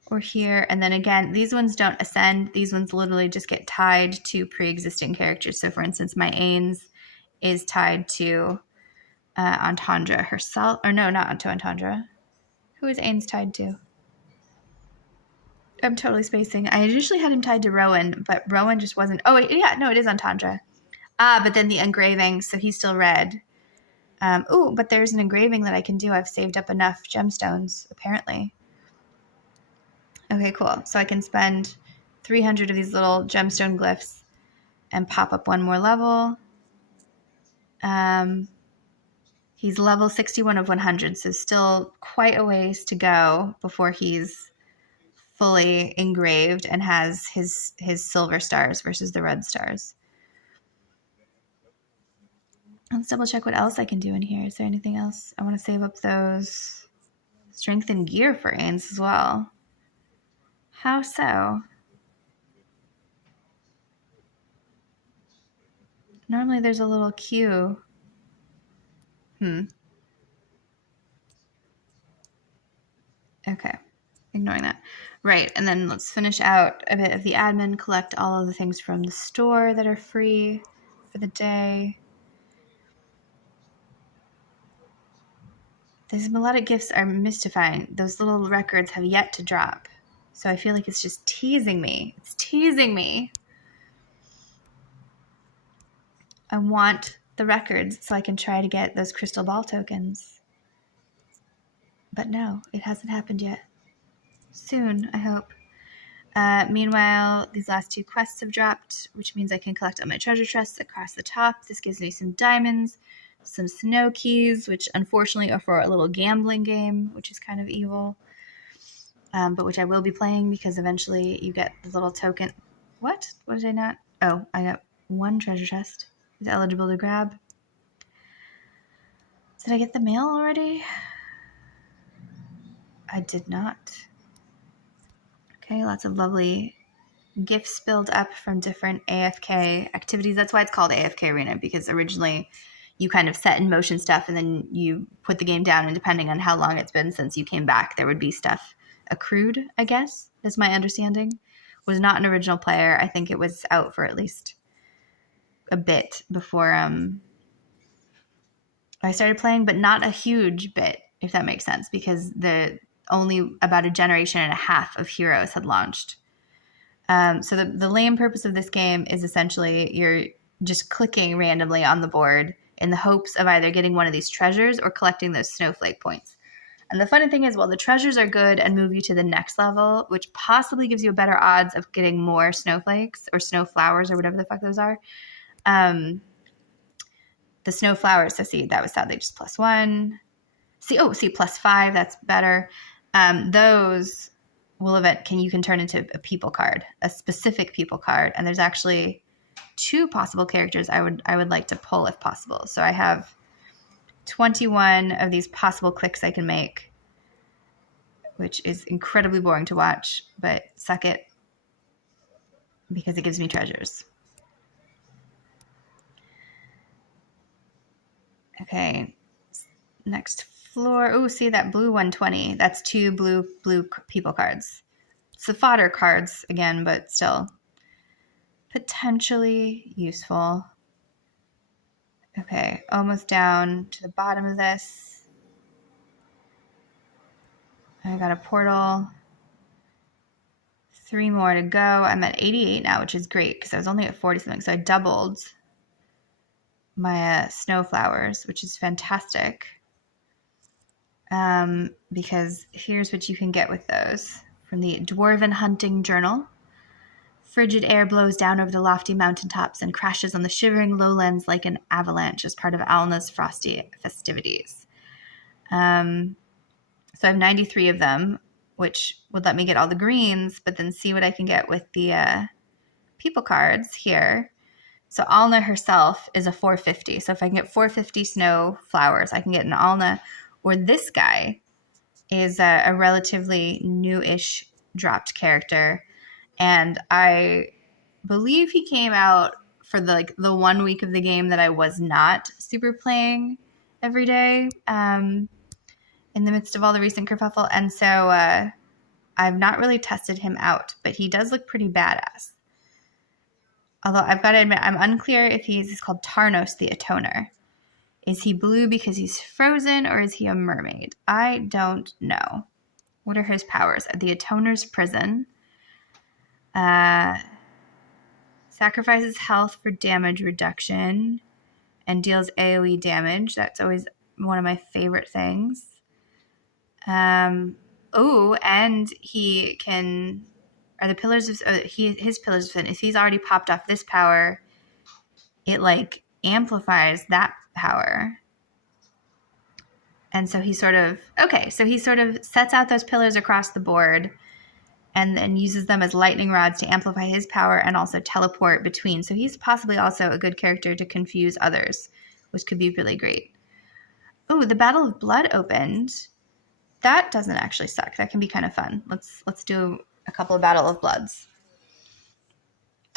or here. And then again, these ones don't ascend. These ones literally just get tied to pre-existing characters. So for instance, my Ains is tied to Entendre herself. Or no, not to Entendre. Who is Ains tied to? I'm totally spacing. I initially had him tied to Rowan, but Rowan just wasn't. Oh, wait, yeah, no, it is Entendre. But then the engraving, so he's still red. But there's an engraving that I can do. I've saved up enough gemstones, apparently. Okay, cool. So I can spend 300 of these little gemstone glyphs and pop up one more level. He's level 61 of 100, so still quite a ways to go before he's fully engraved and has his silver stars versus the red stars. Let's double check what else I can do in here. Is there anything else? I want to save up those strength and gear for Ains as well. How so? Normally there's a little queue. Okay, ignoring that. Right, and then let's finish out a bit of the admin, collect all of the things from the store that are free for the day. These melodic gifts are mystifying. Those little records have yet to drop. So I feel like it's just teasing me. It's teasing me. I want the records so I can try to get those crystal ball tokens. But no, it hasn't happened yet. Soon, I hope. Meanwhile, these last 2 quests have dropped, which means I can collect all my treasure chests across the top. This gives me some diamonds, some snow keys, which unfortunately are for a little gambling game, which is kind of evil. But which I will be playing because eventually you get the little token. What? What did I not? Oh, I got 1 treasure chest. Is eligible to grab. Did I get the mail already? I did not. Okay, lots of lovely gifts built up from different AFK activities. That's why it's called AFK Arena, because originally you kind of set in motion stuff and then you put the game down, and depending on how long it's been since you came back, there would be stuff accrued, I guess, is my understanding. Was not an original player. I think it was out for at least a bit before I started playing, but not a huge bit, if that makes sense, because only about a generation and a half of heroes had launched. So the lame purpose of this game is essentially you're just clicking randomly on the board in the hopes of either getting one of these treasures or collecting those snowflake points. And the funny thing is, while the treasures are good and move you to the next level, which possibly gives you a better odds of getting more snowflakes or snow flowers or whatever the fuck those are, the snow flowers, so see, that was sadly just +1. See, +5, that's better. Those will you can turn into a people card, a specific people card. And there's actually 2 possible characters I would like to pull if possible. So I have 21 of these possible clicks I can make, which is incredibly boring to watch, but suck it because it gives me treasures. Okay, next floor. Oh, see that blue 120. That's 2 blue people cards. It's the fodder cards again, but still potentially useful. Okay, almost down to the bottom of this. I got a portal. 3 more to go. I'm at 88 now, which is great because I was only at 40 something. So I doubled my snow flowers, which is fantastic. Because here's what you can get with those from the Dwarven Hunting Journal. Frigid air blows down over the lofty mountaintops and crashes on the shivering lowlands like an avalanche as part of Alna's frosty festivities. So I have 93 of them, which would let me get all the greens, but then see what I can get with the people cards here. So Alna herself is a 450. So if I can get 450 snow flowers, I can get an Alna. Or this guy is a relatively new-ish dropped character. And I believe he came out for the 1 week of the game that I was not super playing every day in the midst of all the recent kerfuffle. And so I've not really tested him out, but he does look pretty badass. Although I've got to admit, I'm unclear if he's called Tarnos the Atoner. Is he blue because he's frozen or is he a mermaid? I don't know. What are his powers? The Atoner's Prison. Sacrifices health for damage reduction and deals AoE damage. That's always one of my favorite things. And he can... Are the pillars of... his pillars of sin. If he's already popped off this power, it amplifies that power. And so he sort of sets out those pillars across the board and then uses them as lightning rods to amplify his power and also teleport between. So he's possibly also a good character to confuse others, which could be really great. Oh, the Battle of Blood opened. That doesn't actually suck. That can be kind of fun. Let's do a couple of Battle of Bloods.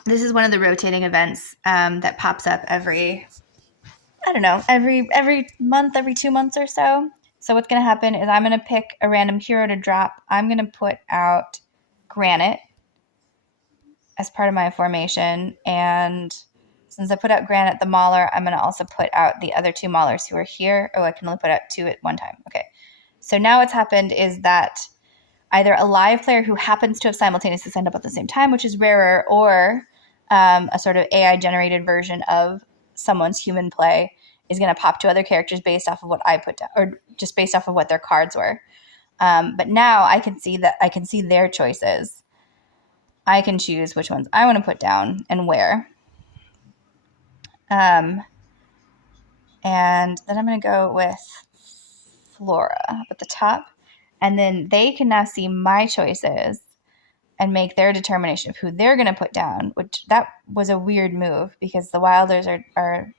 This is one of the rotating events that pops up every month, every 2 months or so. So what's going to happen is I'm going to pick a random hero to drop. I'm going to put out Granite as part of my formation. And since I put out Granite, the Mauler, I'm going to also put out the other 2 Maulers who are here. Oh, I can only put out 2 at one time. Okay. So now what's happened is that either a live player who happens to have simultaneously signed up at the same time, which is rarer, or a sort of AI-generated version of someone's human play is going to pop to other characters based off of what I put down, or just based off of what their cards were. But now I can see their choices. I can choose which ones I want to put down and where. And then I'm going to go with Flora up at the top. And then they can now see my choices and make their determination of who they're going to put down, which that was a weird move because the Wilders are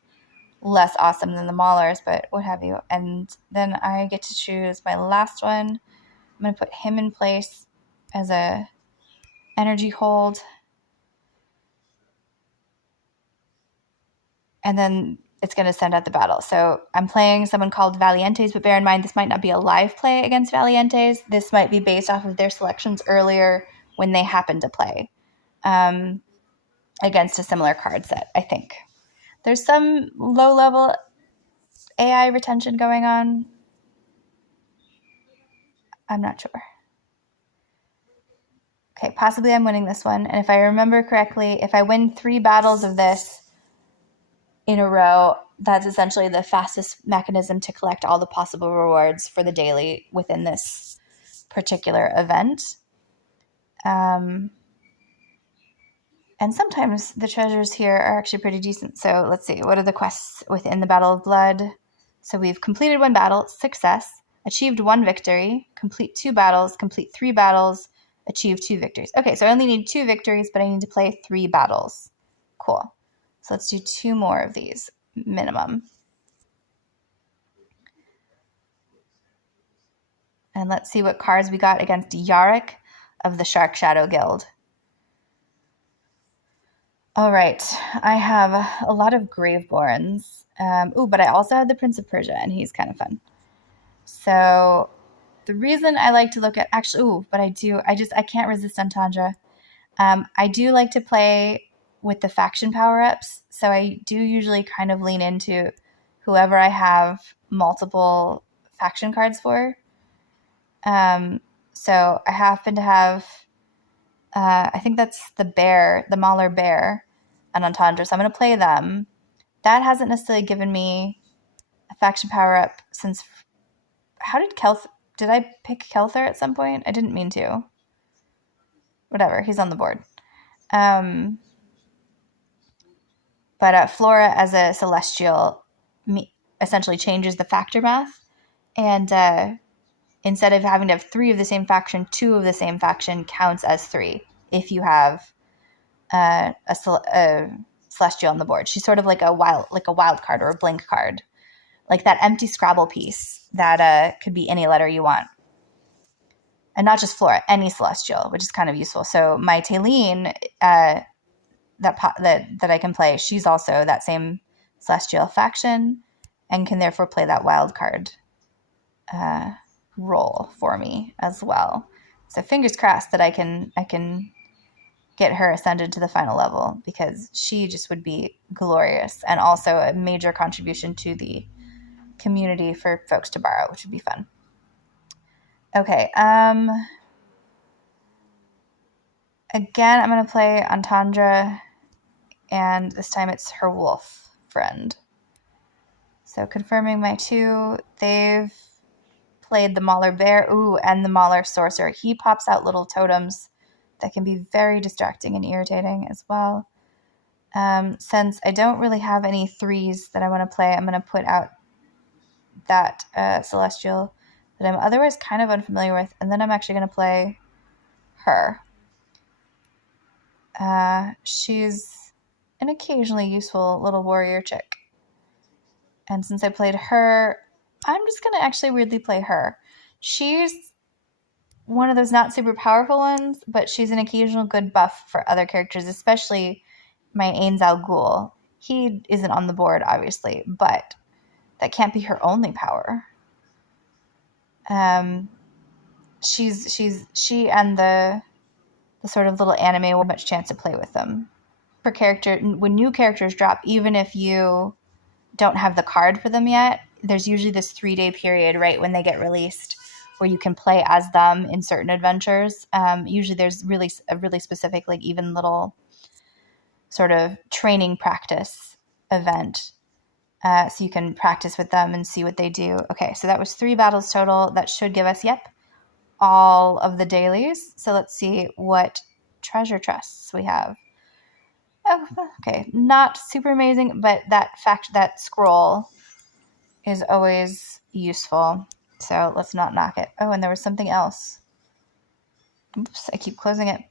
less awesome than the Maulers, but what have you. And then I get to choose my last one. I'm going to put him in place as a energy hold. And then it's going to send out the battle. So I'm playing someone called Valientes, but bear in mind this might not be a live play against Valientes. This might be based off of their selections earlier when they happen to play against a similar card set, I think. There's some low-level AI retention going on. I'm not sure. Okay, possibly I'm winning this one. And if I remember correctly, if I win 3 battles of this in a row, that's essentially the fastest mechanism to collect all the possible rewards for the daily within this particular event. And sometimes the treasures here are actually pretty decent. So let's see, what are the quests within the Battle of Blood? So we've completed 1 battle, success, achieved 1 victory, complete 2 battles, complete 3 battles, achieve 2 victories. Okay, so I only need 2 victories, but I need to play 3 battles. Cool. So let's do 2 more of these, minimum. And let's see what cards we got against Yarick of the Shark Shadow Guild. All right, I have a lot of Graveborns. But I also have the Prince of Persia, and he's kind of fun. So the reason I like to look at, I can't resist Entendre. I do like to play with the faction power-ups, so I do usually kind of lean into whoever I have multiple faction cards for. So I happen to have, I think that's the bear, the Mauler bear, and Entendre. So I'm going to play them. That hasn't necessarily given me a faction power up since. How did did I pick Kelther at some point? I didn't mean to. Whatever, he's on the board. But Flora as a celestial essentially changes the factor math, and instead of having to have 3 of the same faction, 2 of the same faction counts as 3 if you have a celestial on the board. She's sort of like a wild card or a blank card, like that empty Scrabble piece that could be any letter you want, and not just Flora, any celestial, which is kind of useful. So my Taline, that I can play, she's also that same celestial faction, and can therefore play that wild card role for me as well. So fingers crossed that I can get her ascended to the final level, because she just would be glorious, and also a major contribution to the community for folks to borrow, which would be fun. Okay, again, I'm going to play Entendre, and this time it's her wolf friend. So confirming my 2, they've played the Mauler bear, and the Mauler sorcerer. He pops out little totems that can be very distracting and irritating as well. Since I don't really have any 3s that I want to play, I'm going to put out that celestial that I'm otherwise kind of unfamiliar with, and then I'm actually going to play her. She's an occasionally useful little warrior chick. And since I played her, I'm just going to actually weirdly play her. She's one of those not super powerful ones, but she's an occasional good buff for other characters, especially my Ain Al Ghul. He isn't on the board, obviously, but that can't be her only power. She and the sort of little anime with much chance to play with them. Per character, when new characters drop, even if you don't have the card for them yet, there's usually this 3-day period right when they get released where you can play as them in certain adventures. Usually there's a really specific, like even little sort of training practice event. So you can practice with them and see what they do. Okay, so that was 3 battles total. That should give us, all of the dailies. So let's see what treasure chests we have. Oh, okay, not super amazing, but that scroll is always useful. So let's not knock it. Oh, and there was something else. Oops, I keep closing it.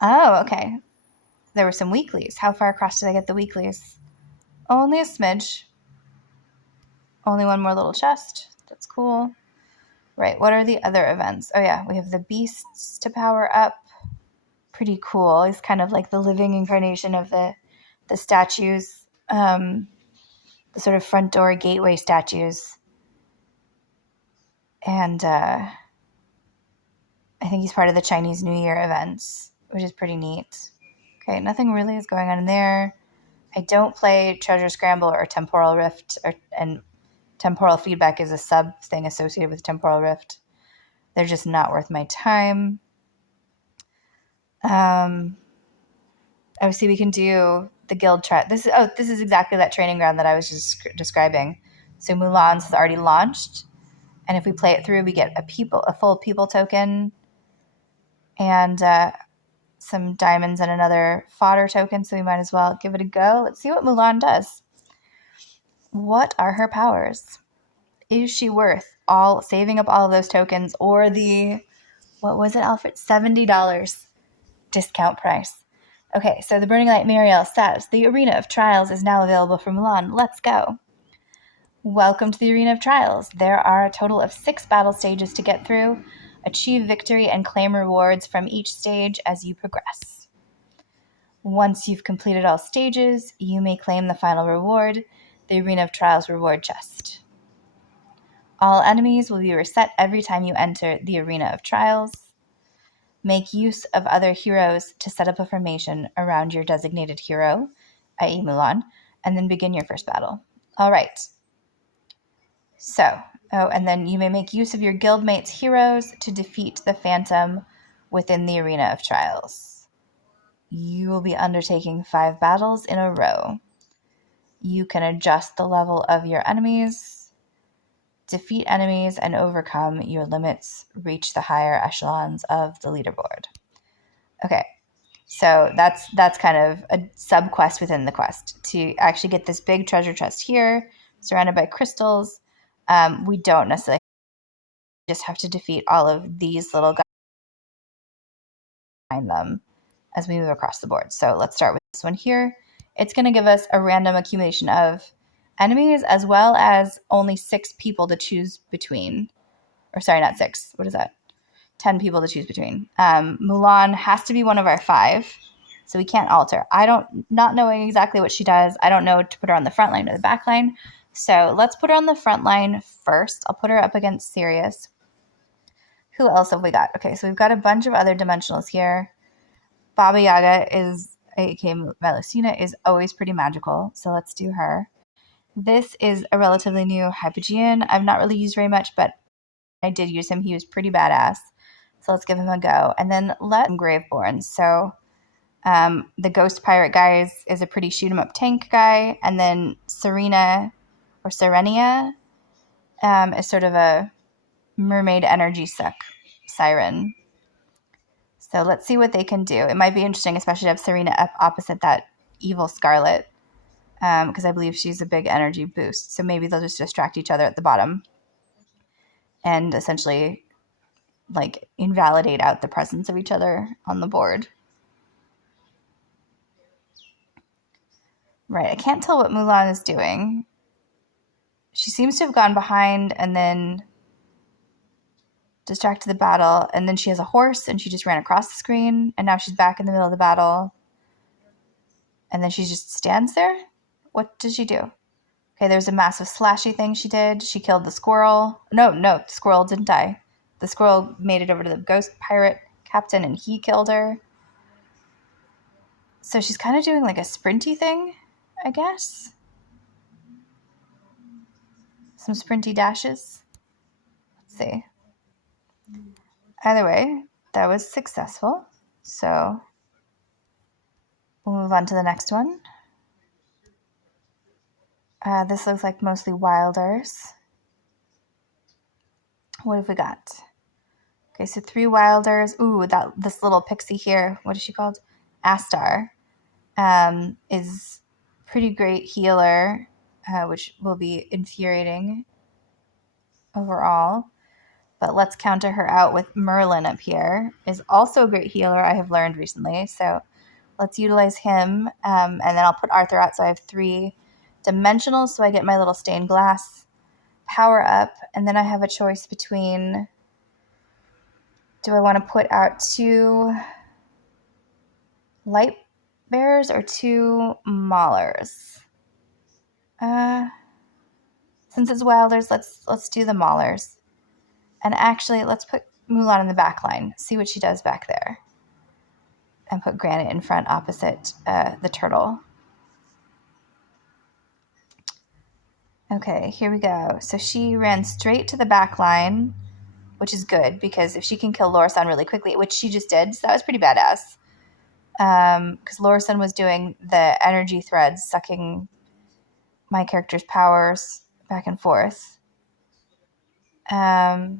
Oh, okay. There were some weeklies. How far across did I get the weeklies? Only a smidge. Only 1 more little chest. That's cool. Right, what are the other events? Oh yeah, we have the beasts to power up. Pretty cool. He's kind of like the living incarnation of the statues, the sort of front door gateway statues. And I think he's part of the Chinese New Year events, which is pretty neat. Okay, nothing really is going on in there. I don't play Treasure Scramble or Temporal Rift, and Temporal Feedback is a sub thing associated with Temporal Rift. They're just not worth my time. Oh, see, we can do the guild this is exactly that training ground that I was just describing. So Mulan's has already launched, and if we play it through, we get a full people token, and some diamonds and another fodder token. So we might as well give it a go. Let's see what Mulan does. What are her powers? Is she worth saving up all of those tokens, or the, what was it, Alfred? $70 discount price. Okay, so the Burning Light Muriel says, the Arena of Trials is now available for Mulan. Let's go. Welcome to the Arena of Trials. There are a total of 6 battle stages to get through. Achieve victory and claim rewards from each stage as you progress. Once you've completed all stages, you may claim the final reward, the Arena of Trials reward chest. All enemies will be reset every time you enter the Arena of Trials. Make use of other heroes to set up a formation around your designated hero, i.e. Mulan, and then begin your first battle. All right. So, and then you may make use of your guildmates' heroes to defeat the Phantom within the Arena of Trials. You will be undertaking 5 battles in a row. You can adjust the level of your enemies, defeat enemies, and overcome your limits, reach the higher echelons of the leaderboard. Okay, so that's kind of a sub-quest within the quest. To actually get this big treasure chest here, surrounded by crystals, we don't necessarily just have to defeat all of these little guys behind them as we move across the board. So let's start with this one here. It's going to give us a random accumulation of enemies, as well as only 6 people to choose between. Or sorry, not 6. What is that? 10 people to choose between. Mulan has to be one of our 5, so we can't alter. Not knowing exactly what she does, I don't know to put her on the front line or the back line. So let's put her on the front line first. I'll put her up against Sirius. Who else have we got? Okay, so we've got a bunch of other dimensionals here. Baba Yaga aka Melusina, is always pretty magical, so let's do her. This is a relatively new Hypogean. I've not really used very much, but I did use him. He was pretty badass. So let's give him a go. And then let's Graveborn. So the Ghost Pirate guy is a pretty shoot-'em-up tank guy. And then Serenia is sort of a mermaid energy suck siren. So let's see what they can do. It might be interesting, especially to have Serenia up opposite that evil Scarlet, because I believe she's a big energy boost. So maybe they'll just distract each other at the bottom and essentially like invalidate out the presence of each other on the board. Right, I can't tell what Mulan is doing. She seems to have gone behind and then distracted the battle, and then she has a horse and she just ran across the screen, and now she's back in the middle of the battle, and then she just stands there. What did she do? Okay, there's a massive slashy thing she did. She killed the squirrel. No, the squirrel didn't die. The squirrel made it over to the ghost pirate captain and he killed her. So she's kind of doing like a sprinty thing, I guess. Some sprinty dashes. Let's see. Either way, that was successful. So we'll move on to the next one. This looks like mostly wilders. What have we got? Okay, so 3 wilders. Ooh, this little pixie here, what is she called? Astar, is pretty great healer, which will be infuriating overall. But let's counter her out with Merlin up here. Is also a great healer, I have learned recently. So let's utilize him. And then I'll put Arthur out so I have 3 dimensionals, so I get my little stained glass power up. And then I have a choice between, do I want to put out 2 light bearers or 2 maulers? Since it's wilders, let's do the maulers. And actually, let's put Mulan in the back line, see what she does back there. And put Granite in front opposite the turtle. Okay, here we go. So she ran straight to the back line, which is good, because if she can kill Lorsan really quickly, which she just did, so that was pretty badass. because Lorison was doing the energy threads, sucking my character's powers back and forth. I've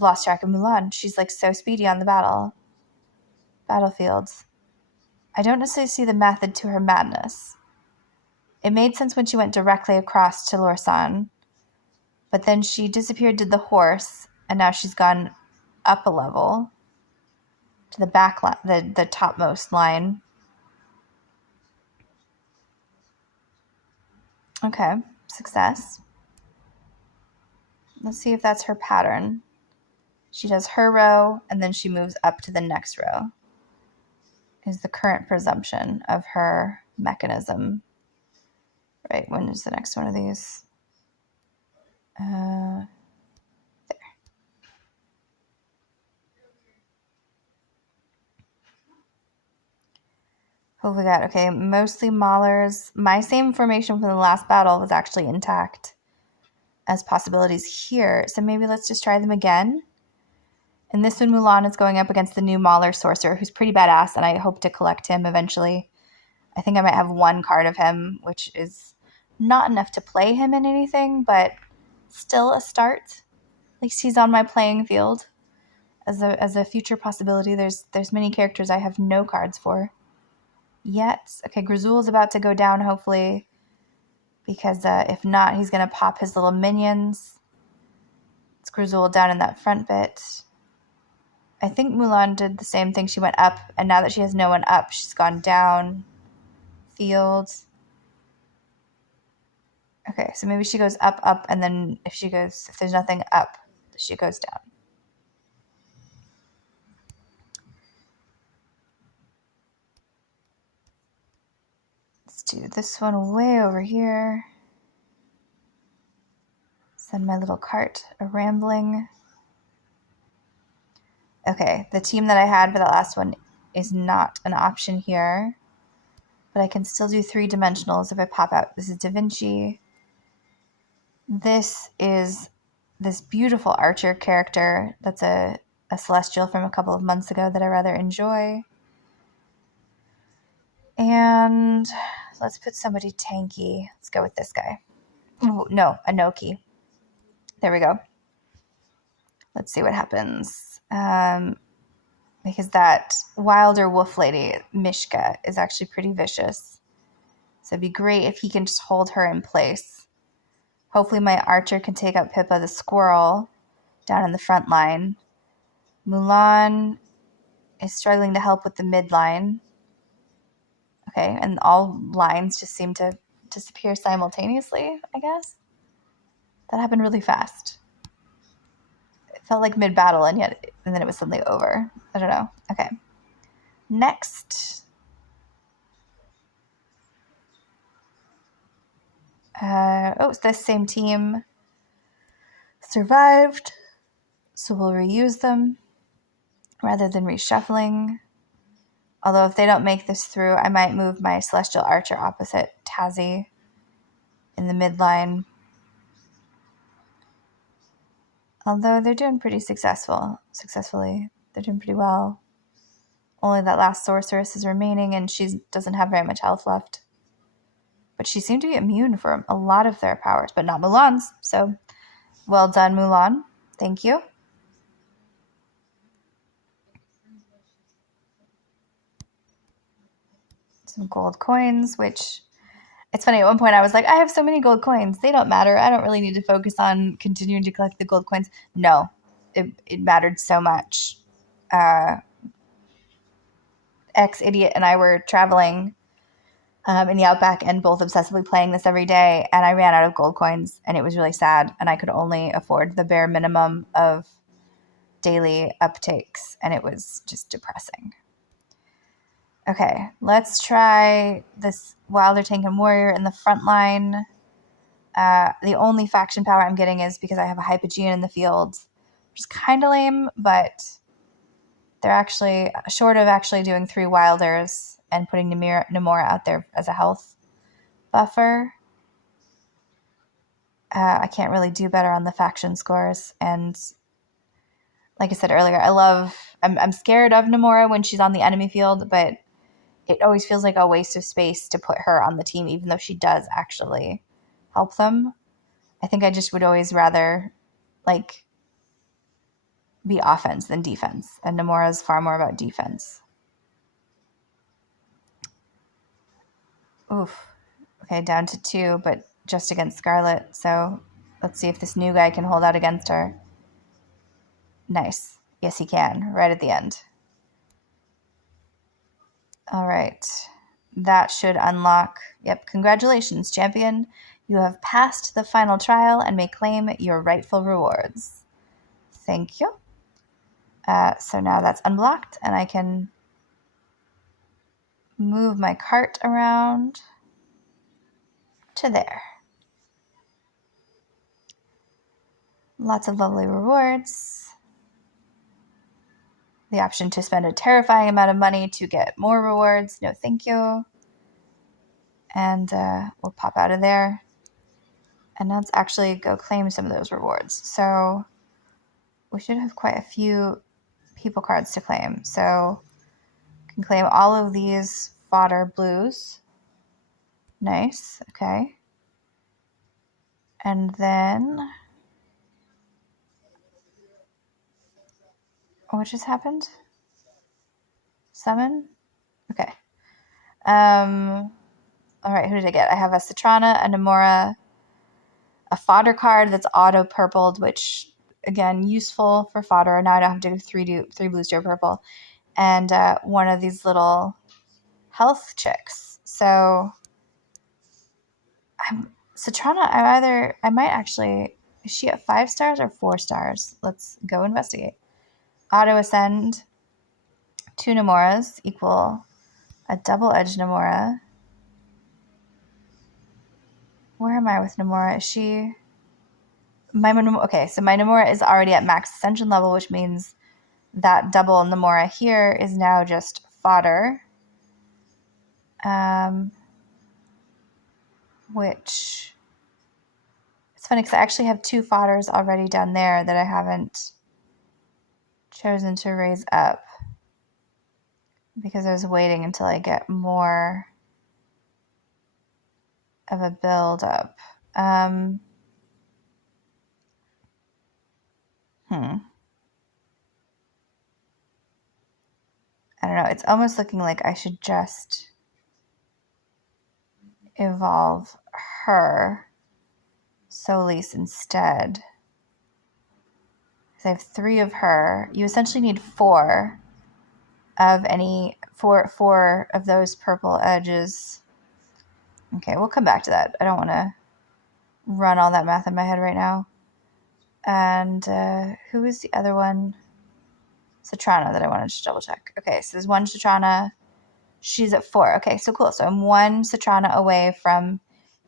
lost track of Mulan. She's like so speedy on the battlefields. I don't necessarily see the method to her madness. It made sense when she went directly across to Lorsan, but then she disappeared to the horse, and now she's gone up a level to the back line, the topmost line. Okay, success. Let's see if that's her pattern. She does her row, and then she moves up to the next row, is the current presumption of her mechanism. Right, when is the next one of these? There. Who have we got? Okay, mostly Maulers. My same formation from the last battle was actually intact as possibilities here, so maybe let's just try them again. And this one, Mulan is going up against the new Mauler sorcerer, who's pretty badass, and I hope to collect him eventually. I think I might have one card of him, which is not enough to play him in anything, but still a start. At least he's on my playing field as a future possibility. There's many characters I have no cards for yet. Okay, Grazul is about to go down, hopefully, because if not, he's going to pop his little minions. It's Grazul down in that front bit. I think Mulan did the same thing. She went up, and now that she has no one up, she's gone down fields. Okay, so maybe she goes up, and then if there's nothing up, she goes down. Let's do this one way over here. Send my little cart a rambling. Okay, the team that I had for that last one is not an option here, but I can still do 3-dimensionals if I pop out. This is Da Vinci. This is this beautiful archer character that's a celestial from a couple of months ago that I rather enjoy. And let's put somebody tanky. Let's go with this guy. Ooh, no, Anoki. There we go. Let's see what happens. Because that wilder wolf lady, Mishka, is actually pretty vicious. So it'd be great if he can just hold her in place. Hopefully my archer can take out Pippa the squirrel down in the front line. Mulan is struggling to help with the midline. Okay, and all lines just seem to disappear simultaneously, I guess. That happened really fast. It felt like mid-battle, and then it was suddenly over. I don't know. Okay. Next. It's this same team survived, so we'll reuse them rather than reshuffling. Although if they don't make this through, I might move my Celestial Archer opposite Tazi in the midline. Although they're doing pretty successfully. They're doing pretty well. Only that last sorceress is remaining, and she doesn't have very much health left. But she seemed to be immune from a lot of their powers, but not Mulan's. So, well done, Mulan. Thank you. Some gold coins, which... It's funny, at one point I was like, I have so many gold coins. They don't matter. I don't really need to focus on continuing to collect the gold coins. No, it mattered so much. Ex-idiot and I were traveling in the Outback and both obsessively playing this every day, and I ran out of gold coins, and it was really sad, and I could only afford the bare minimum of daily uptakes, and it was just depressing. Okay, let's try this Wilder Tank and Warrior in the front line. The only faction power I'm getting is because I have a Hypogean in the field, which is kind of lame, but they're actually, short of actually doing 3 Wilders and putting Namora out there as a health buffer, I can't really do better on the faction scores. And like I said earlier, I'm scared of Namora when she's on the enemy field, but it always feels like a waste of space to put her on the team, even though she does actually help them. I think I just would always rather like be offense than defense, and Nomura is far more about defense. Oof. Okay, down to 2, but just against Scarlet. So let's see if this new guy can hold out against her. Nice. Yes, he can. Right at the end. All right. That should unlock. Yep. Congratulations, champion. You have passed the final trial and may claim your rightful rewards. Thank you. So now that's unblocked, and I can move my cart around to there. Lots of lovely rewards. The option to spend a terrifying amount of money to get more rewards. No, thank you. And we'll pop out of there. And let's actually go claim some of those rewards. So we should have quite a few people cards to claim. So we can claim all of these fodder blues. Nice. Okay. And then what just happened? Summon? Okay. All right, who did I get? I have a Citrana, a Nomura, a fodder card that's auto-purpled, which, again, useful for fodder. Now I don't have to do 3 blues to a purple. And one of these little health chicks. So Citrana, I might actually, is she at 5 stars or 4 stars? Let's go investigate. Auto ascend, 2 Nomuras equal a double-edged Nomura. Where am I with Nomura? Is she... Okay, so my Nomura is already at max ascension level, which means that double Nomura here is now just fodder. Which... It's funny because I actually have 2 fodders already down there that I haven't chosen to raise up. Because I was waiting until I get more of a build up. I don't know. It's almost looking like I should just evolve her Solis instead. Because I have 3 of her. You essentially need 4 of any four of those purple edges. Okay, we'll come back to that. I don't want to run all that math in my head right now. And who is the other one? Citrana that I wanted to double check. Okay, so there's one Citrana. She's at 4. Okay, so cool. So I'm 1 Citrana away from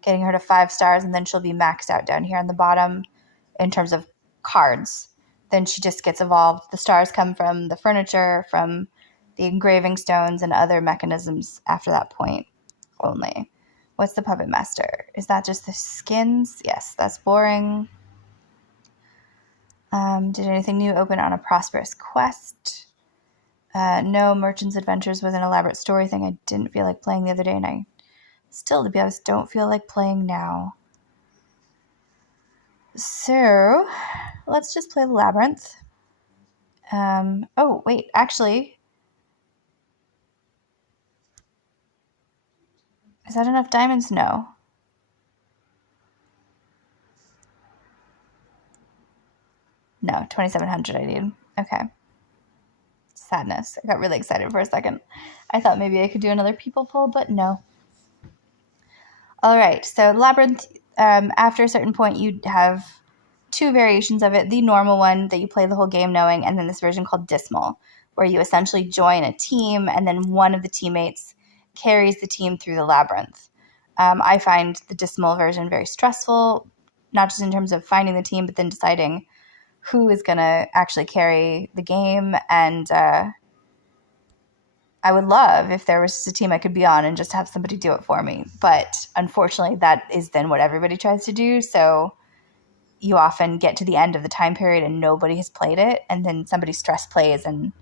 getting her to 5 stars, and then she'll be maxed out down here on the bottom in terms of cards. Then she just gets evolved. The stars come from the furniture, from the engraving stones, and other mechanisms after that point only. What's the Puppet Master? Is that just the skins? Yes, that's boring. Did anything new open on a prosperous quest? No, Merchant's Adventures was an elaborate story thing I didn't feel like playing the other day, and I still, to be honest, don't feel like playing now. So, let's just play the Labyrinth. Oh, wait, actually... Is that enough diamonds? No. No, 2,700 I need. Okay. Sadness. I got really excited for a second. I thought maybe I could do another people pull, but no. All right, so Labyrinth, after a certain point, you have 2 variations of it. The normal one that you play the whole game knowing, and then this version called Dismal, where you essentially join a team, and then one of the teammates carries the team through the labyrinth. I find the Dismal version very stressful, not just in terms of finding the team, but then deciding who is going to actually carry the game. And I would love if there was just a team I could be on and just have somebody do it for me. But unfortunately, that is then what everybody tries to do. So you often get to the end of the time period and nobody has played it. And then somebody stress plays and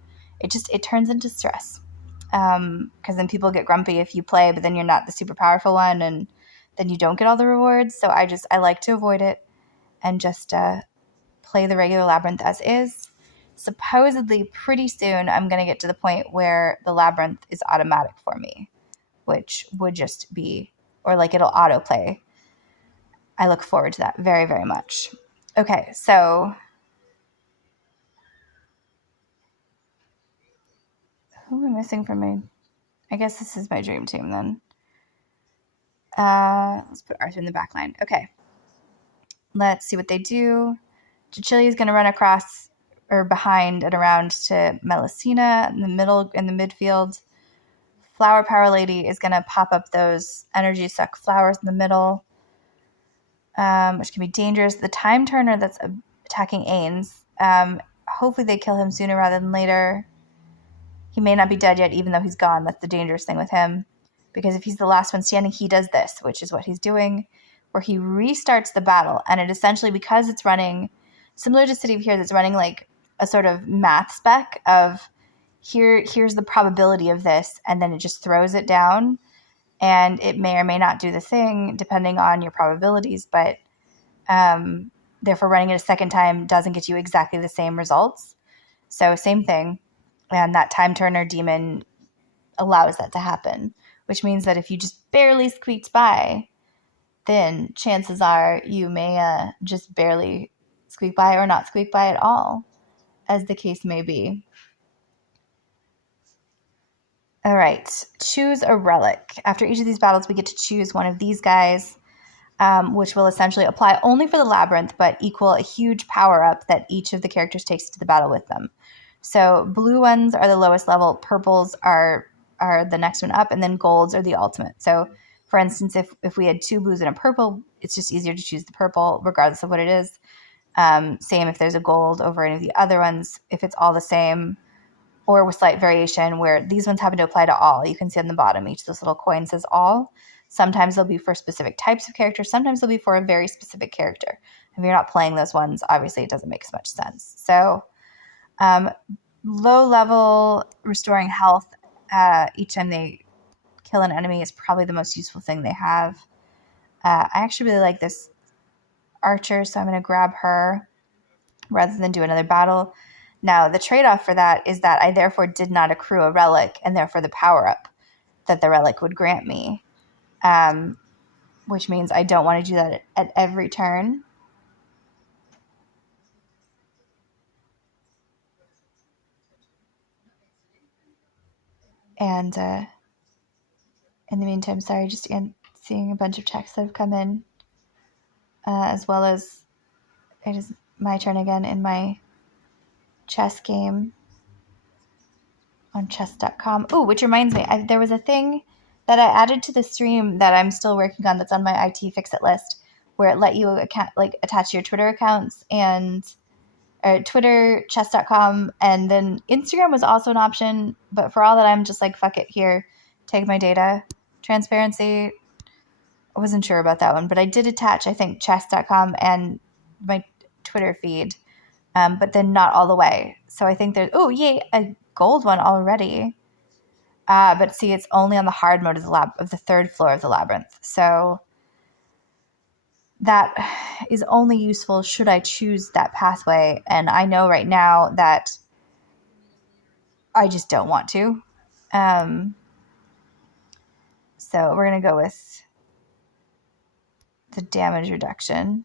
it turns into stress. because then people get grumpy if you play, but then you're not the super powerful one, and then you don't get all the rewards. So I like to avoid it and just play the regular labyrinth as is. Supposedly, pretty soon, I'm going to get to the point where the labyrinth is automatic for me, which would just be, or like it'll autoplay. I look forward to that very, very much. Okay, so who am I missing from my... I guess this is my dream team then. Let's put Arthur in the back line. Okay. Let's see what they do. Cecilia is going to run across or behind and around to Melusina in the middle, in the midfield. Flower Power Lady is going to pop up those energy suck flowers in the middle, which can be dangerous. The Time Turner that's attacking Ains, hopefully they kill him sooner rather than later. He may not be dead yet, even though he's gone. That's the dangerous thing with him. Because if he's the last one standing, he does this, which is what he's doing, where he restarts the battle. And it essentially, because it's running, similar to City of Heroes, it's running like a sort of math spec of here's the probability of this, and then it just throws it down. And it may or may not do the thing, depending on your probabilities. But therefore, running it a second time doesn't get you exactly the same results. So same thing. And that Time Turner demon allows that to happen, which means that if you just barely squeaked by, then chances are you may just barely squeak by or not squeak by at all, as the case may be. All right, choose a relic. After each of these battles, we get to choose one of these guys, which will essentially apply only for the labyrinth, but equal a huge power-up that each of the characters takes to the battle with them. So blue ones are the lowest level, purples are the next one up, and then golds are the ultimate. So for instance, if we had 2 blues and a purple, it's just easier to choose the purple regardless of what it is. Same if there's a gold over any of the other ones, if it's all the same, or with slight variation where these ones happen to apply to all. You can see on the bottom, each of those little coins says all. Sometimes they'll be for specific types of characters. Sometimes they'll be for a very specific character. If you're not playing those ones, obviously it doesn't make as much sense. So low level restoring health each time they kill an enemy is probably the most useful thing they have. I actually really like this archer, so I'm going to grab her rather than do another battle. Now, the trade-off for that is that I therefore did not accrue a relic, and therefore the power-up that the relic would grant me, which means I don't want to do that at every turn. And in the meantime, sorry, just seeing a bunch of texts that have come in, as well as it is my turn again in my chess game on chess.com. Oh, which reminds me, there was a thing that I added to the stream that I'm still working on that's on my IT Fix-It list, where it let you attach your Twitter accounts and Twitter, chess.com, and then Instagram was also an option. But for all that, I'm just like, fuck it, here, take my data. Transparency, I wasn't sure about that one, but I did attach, I think, chess.com and my Twitter feed, but then not all the way. So I think there's, oh, yay, a gold one already. But see, it's only on the hard mode of the third floor of the labyrinth. So that is only useful should I choose that pathway. And I know right now that I just don't want to. So we're going to go with the damage reduction.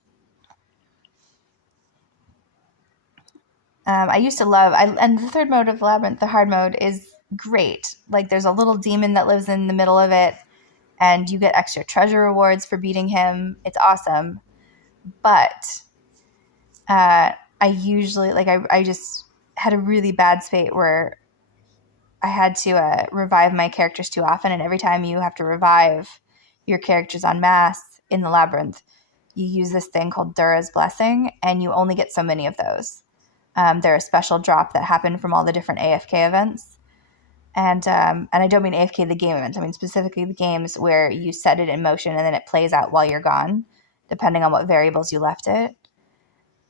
I used to love, and the third mode of the labyrinth, the hard mode, is great. Like there's a little demon that lives in the middle of it, and you get extra treasure rewards for beating him. It's awesome. But I usually, I just had a really bad spate where I had to revive my characters too often, and every time you have to revive your characters en masse in the labyrinth, you use this thing called Dura's Blessing, and you only get so many of those. They're a special drop that happen from all the different AFK events. And I don't mean AFK the game events. I mean specifically the games where you set it in motion and then it plays out while you're gone, depending on what variables you left it.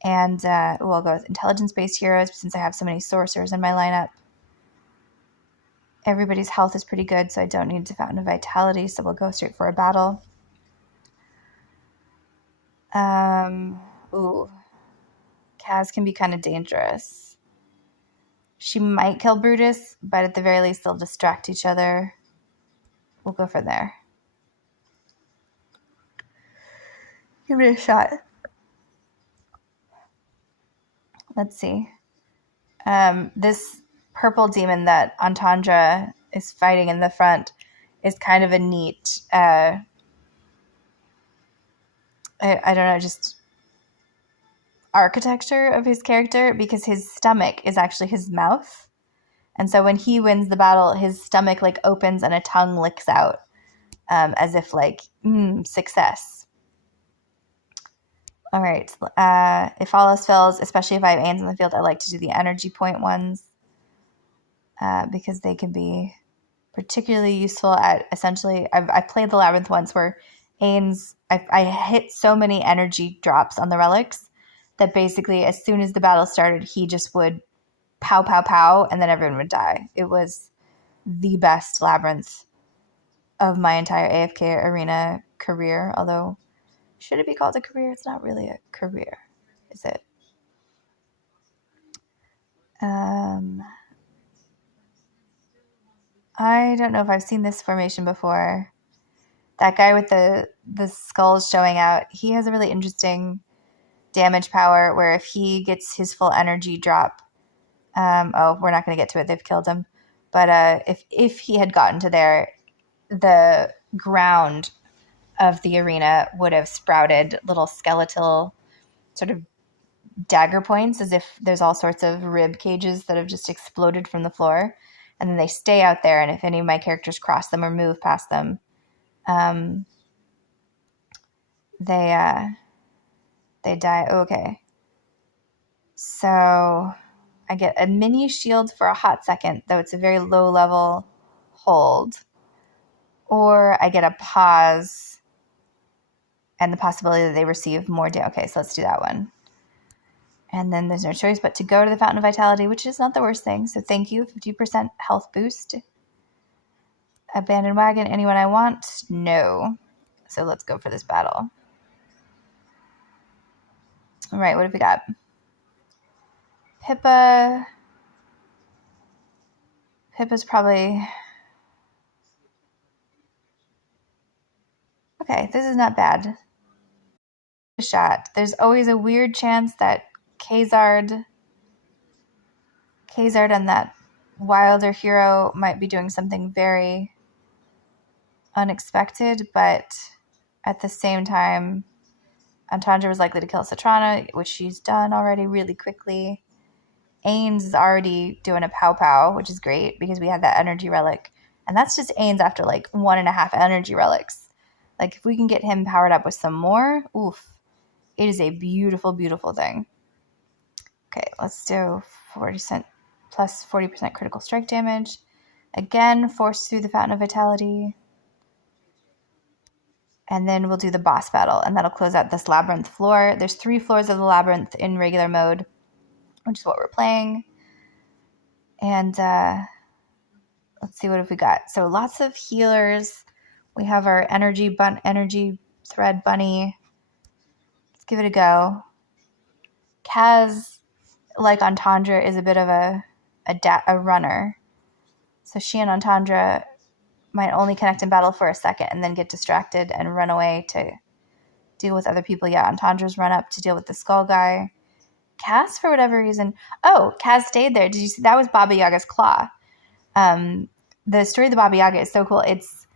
And we'll go with intelligence-based heroes since I have so many sorcerers in my lineup. Everybody's health is pretty good, so I don't need to Fountain of Vitality, so we'll go straight for a battle. Ooh. Kaz can be kind of dangerous. She might kill Brutus, but at the very least they'll distract each other. We'll go from there. Give it a shot. Let's see. This purple demon that Entendre is fighting in the front is kind of a neat, I don't know, just architecture of his character, because his stomach is actually his mouth. And so when he wins the battle, his stomach like opens and a tongue licks out, as if like, success. All right. If all else fails, especially if I have Ains in the field, I like to do the energy point ones, because they can be particularly useful at essentially, I've played the Labyrinth once where Ains, I hit so many energy drops on the relics that basically as soon as the battle started, he just would pow, pow, pow, and then everyone would die. It was the best Labyrinth of my entire AFK arena career, although should it be called a career? It's not really a career, is it? I don't know if I've seen this formation before. That guy with the skulls showing out, he has a really interesting damage power where if he gets his full energy drop, we're not going to get to it. They've killed him. But if he had gotten to there, the ground of the arena would have sprouted little skeletal sort of dagger points, as if there's all sorts of rib cages that have just exploded from the floor. And then they stay out there, and if any of my characters cross them or move past them, they die. Okay. So I get a mini shield for a hot second, though it's a very low level hold. Or I get a pause and the possibility that they receive more damage. Okay, so let's do that one. And then there's no choice but to go to the Fountain of Vitality, which is not the worst thing. So thank you. 50% health boost. Abandoned Wagon. Anyone I want? No. So let's go for this battle. All right, what have we got? Pippa. Pippa's probably... Okay, this is not bad. A shot. There's always a weird chance that Khazard and that wilder hero might be doing something very unexpected, but at the same time, Entendre was likely to kill Citrana, which she's done already really quickly. Ains is already doing a pow-pow, which is great because we had that energy relic. And that's just Ains after like 1.5 energy relics. Like if we can get him powered up with some more, oof, it is a beautiful, beautiful thing. Okay, let's do 40% plus 40% critical strike damage. Again, force through the Fountain of Vitality. And then we'll do the boss battle, and that'll close out this labyrinth floor. There's 3 floors of the labyrinth in regular mode, which is what we're playing. And let's see, what have we got? So lots of healers. We have our energy thread bunny. Let's give it a go. Kaz, like Entendre, is a bit of a runner. So she and Entendre might only connect in battle for a second and then get distracted and run away to deal with other people. Yeah, Entendre's run up to deal with the skull guy. Kaz, for whatever reason... Oh, Kaz stayed there. Did you see? That was Baba Yaga's claw. The story of the Baba Yaga is so cool. It's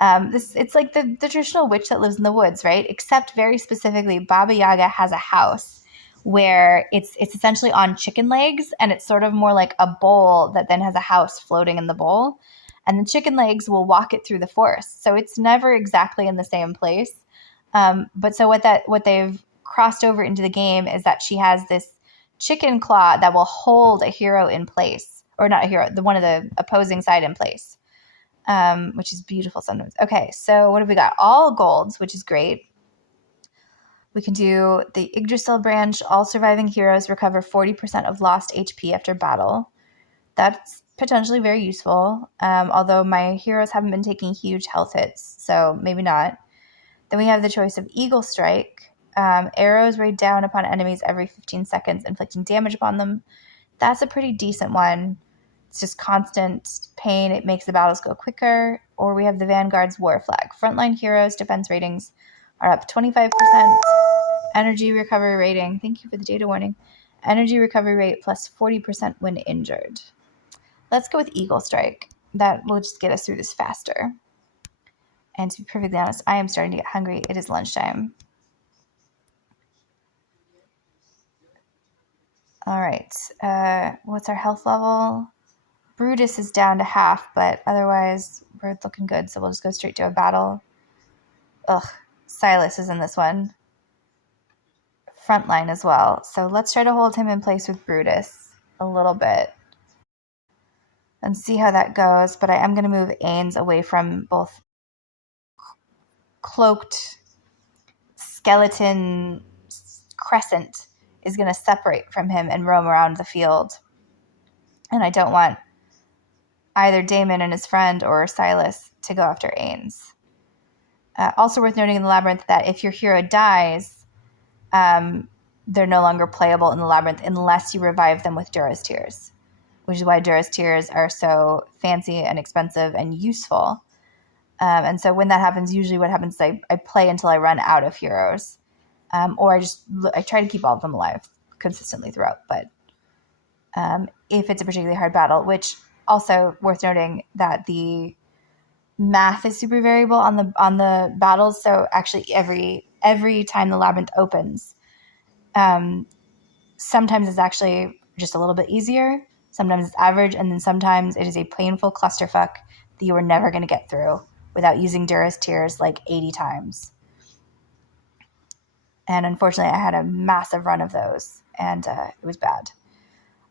like the traditional witch that lives in the woods, right? Except very specifically, Baba Yaga has a house where it's essentially on chicken legs, and it's sort of more like a bowl that then has a house floating in the bowl. And the chicken legs will walk it through the forest. So it's never exactly in the same place. But so what they've crossed over into the game is that she has this chicken claw that will hold a hero in place. Or not a hero, one of the opposing side in place. Which is beautiful sometimes. Okay, so what have we got? All golds, which is great. We can do the Yggdrasil branch. All surviving heroes recover 40% of lost HP after battle. That's potentially very useful, although my heroes haven't been taking huge health hits, so maybe not. Then we have the choice of Eagle Strike. Arrows rain down upon enemies every 15 seconds, inflicting damage upon them. That's a pretty decent one. It's just constant pain. It makes the battles go quicker. Or we have the Vanguard's War Flag. Frontline heroes' defense ratings are up 25%. Energy recovery rating. Thank you for the data warning. Energy recovery rate plus 40% when injured. Let's go with Eagle Strike. That will just get us through this faster. And to be perfectly honest, I am starting to get hungry. It is lunchtime. All right. What's our health level? Brutus is down to half, but otherwise we're looking good. So we'll just go straight to a battle. Ugh. Silas is in this one. Frontline as well. So let's try to hold him in place with Brutus a little bit and see how that goes. But I am going to move Ains away from both cloaked skeleton crescent is going to separate from him and roam around the field. And I don't want either Damon and his friend or Silas to go after Ains. Also worth noting in the labyrinth that if your hero dies, they're no longer playable in the labyrinth unless you revive them with Dura's Tears, which is why Dura's Tears are so fancy and expensive and useful. And so when that happens, usually what happens is I play until I run out of heroes. Or I try to keep all of them alive consistently throughout. But if it's a particularly hard battle, which also worth noting that the math is super variable on the battles. So actually every time the labyrinth opens, sometimes it's actually just a little bit easier. Sometimes it's average, and then sometimes it is a painful clusterfuck that you are never going to get through without using Dura's Tears like 80 times. And unfortunately, I had a massive run of those, and it was bad.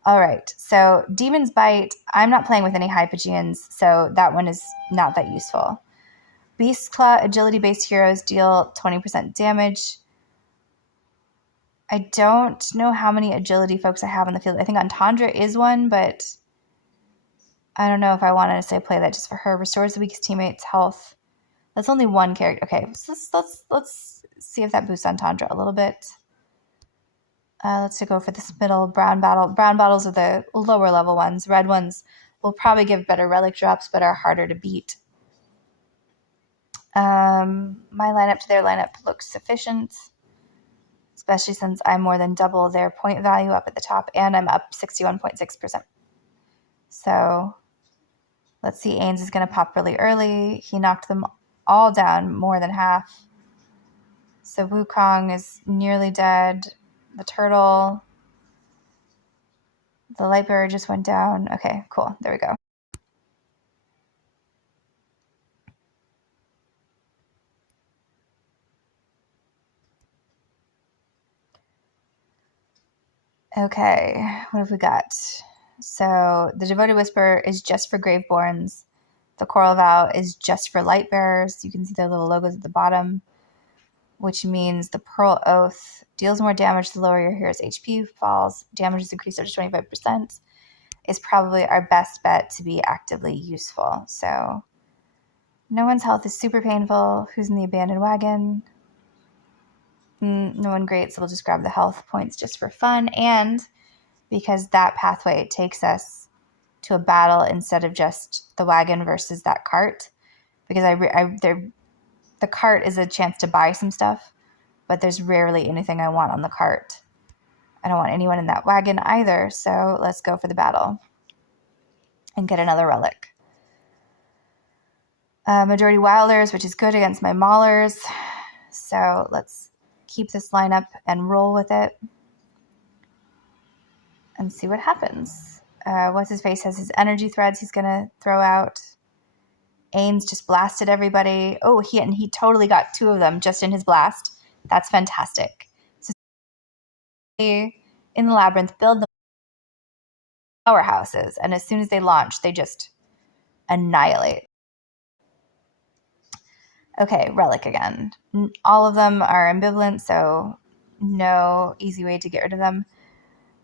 All right, so Demon's Bite. I'm not playing with any Hypogeans, so that one is not that useful. Beast Claw, agility-based heroes deal 20% damage. I don't know how many agility folks I have on the field. I think Entendre is one, but I don't know if I want to necessarily play that just for her. Restores the weakest teammate's health. That's only one character. Okay, so let's see if that boosts Entendre a little bit. Let's go for this middle brown battle. Brown battles are the lower level ones. Red ones will probably give better relic drops, but are harder to beat. My lineup to their lineup looks sufficient, especially since I'm more than double their point value up at the top, and I'm up 61.6%. So let's see, Ains is going to pop really early. He knocked them all down, more than half. So Wukong is nearly dead. The turtle, the Lightbearer just went down. Okay, cool. There we go. Okay, what have we got? So the Devoted Whisper is just for Graveborns. The Coral Vow is just for Lightbearers. You can see their little logos at the bottom, which means the Pearl Oath deals more damage the lower your hero's HP falls. Damage is increased up to 25%. Is probably our best bet to be actively useful. So no one's health is super painful. Who's in the abandoned wagon? No one great, so we'll just grab the health points just for fun. And because that pathway takes us to a battle instead of just the wagon versus that cart. Because the cart is a chance to buy some stuff, but there's rarely anything I want on the cart. I don't want anyone in that wagon either, so let's go for the battle and get another relic. Majority Wilders, which is good against my Maulers. So let's keep this lineup and roll with it and see what happens. What's-his-face has his energy threads he's going to throw out. Ains just blasted everybody. Oh, he totally got 2 of them just in his blast. That's fantastic. So in the labyrinth, build the powerhouses, and as soon as they launch, they just annihilate. Okay, relic again. All of them are ambivalent, so no easy way to get rid of them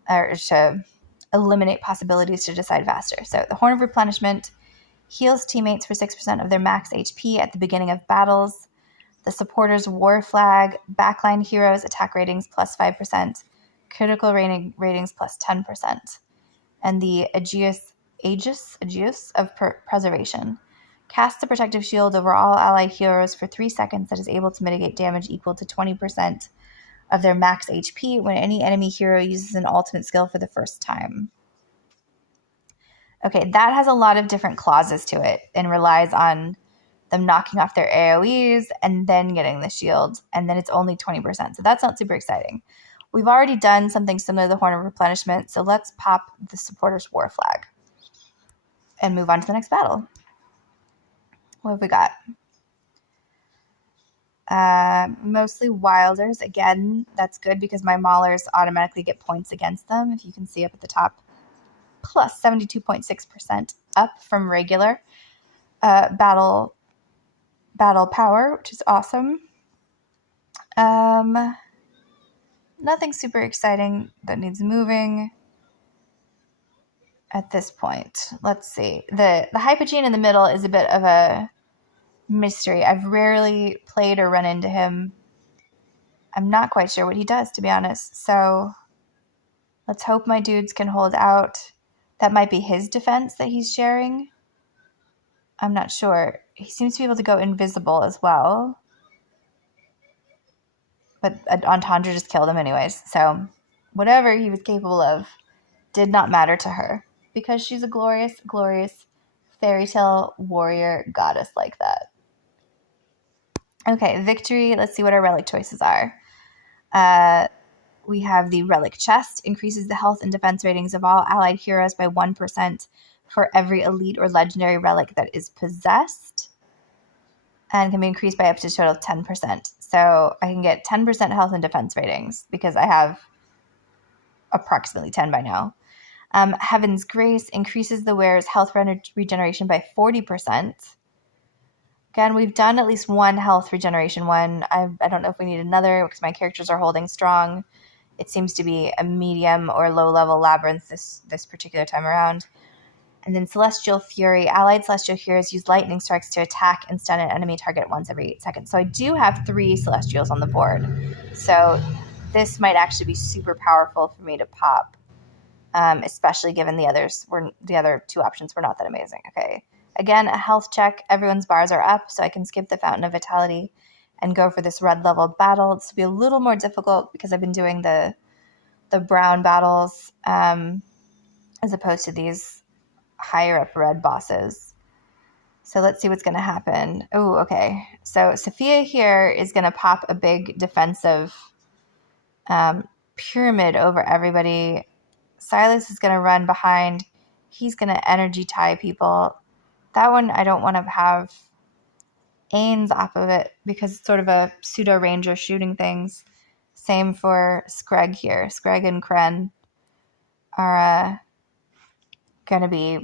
or to eliminate possibilities to decide faster. So the Horn of Replenishment heals teammates for 6% of their max HP at the beginning of battles. The supporter's War Flag, backline heroes attack ratings plus 5%, critical ratings plus 10%. And the Aegis of Preservation. Cast a protective shield over all allied heroes for 3 seconds that is able to mitigate damage equal to 20% of their max HP when any enemy hero uses an ultimate skill for the first time. Okay, that has a lot of different clauses to it and relies on them knocking off their AoEs and then getting the shield, and then it's only 20%. So that's not super exciting. We've already done something similar to the Horn of Replenishment, so let's pop the supporter's War Flag and move on to the next battle. What have we got? Mostly Wilders. Again, that's good because my Maulers automatically get points against them. If you can see up at the top, plus 72.6% up from regular battle power, which is awesome. Nothing super exciting that needs moving at this point. Let's see. The Hypogean in the middle is a bit of a mystery. I've rarely played or run into him. I'm not quite sure what he does, to be honest. So let's hope my dudes can hold out. That might be his defense that he's sharing. I'm not sure. He seems to be able to go invisible as well. But Entendre just killed him anyways. So whatever he was capable of did not matter to her. Because she's a glorious, glorious fairy tale warrior goddess like that. Okay, victory. Let's see what our relic choices are. We have the Relic Chest. Increases the health and defense ratings of all allied heroes by 1% for every elite or legendary relic that is possessed. And can be increased by up to a total of 10%. So I can get 10% health and defense ratings because I have approximately 10 by now. Heaven's Grace increases the wearer's health regeneration by 40%. Again, we've done at least one health regeneration one. I don't know if we need another because my characters are holding strong. It seems to be a medium or low-level labyrinth this particular time around. And then Celestial Fury. Allied Celestial heroes use lightning strikes to attack and stun an enemy target once every 8 seconds. So I do have 3 Celestials on the board. So this might actually be super powerful for me to pop, especially given the other 2 options were not that amazing. Okay. Again, a health check. Everyone's bars are up, so I can skip the Fountain of Vitality and go for this red level battle. This will be a little more difficult because I've been doing the brown battles as opposed to these higher up red bosses. So let's see what's going to happen. Oh, okay. So Sophia here is going to pop a big defensive pyramid over everybody. Silas is going to run behind. He's going to energy tie people. That one I don't want to have Ains off of it because it's sort of a pseudo ranger shooting things. Same for Screg here. Screg and Kren are going to be...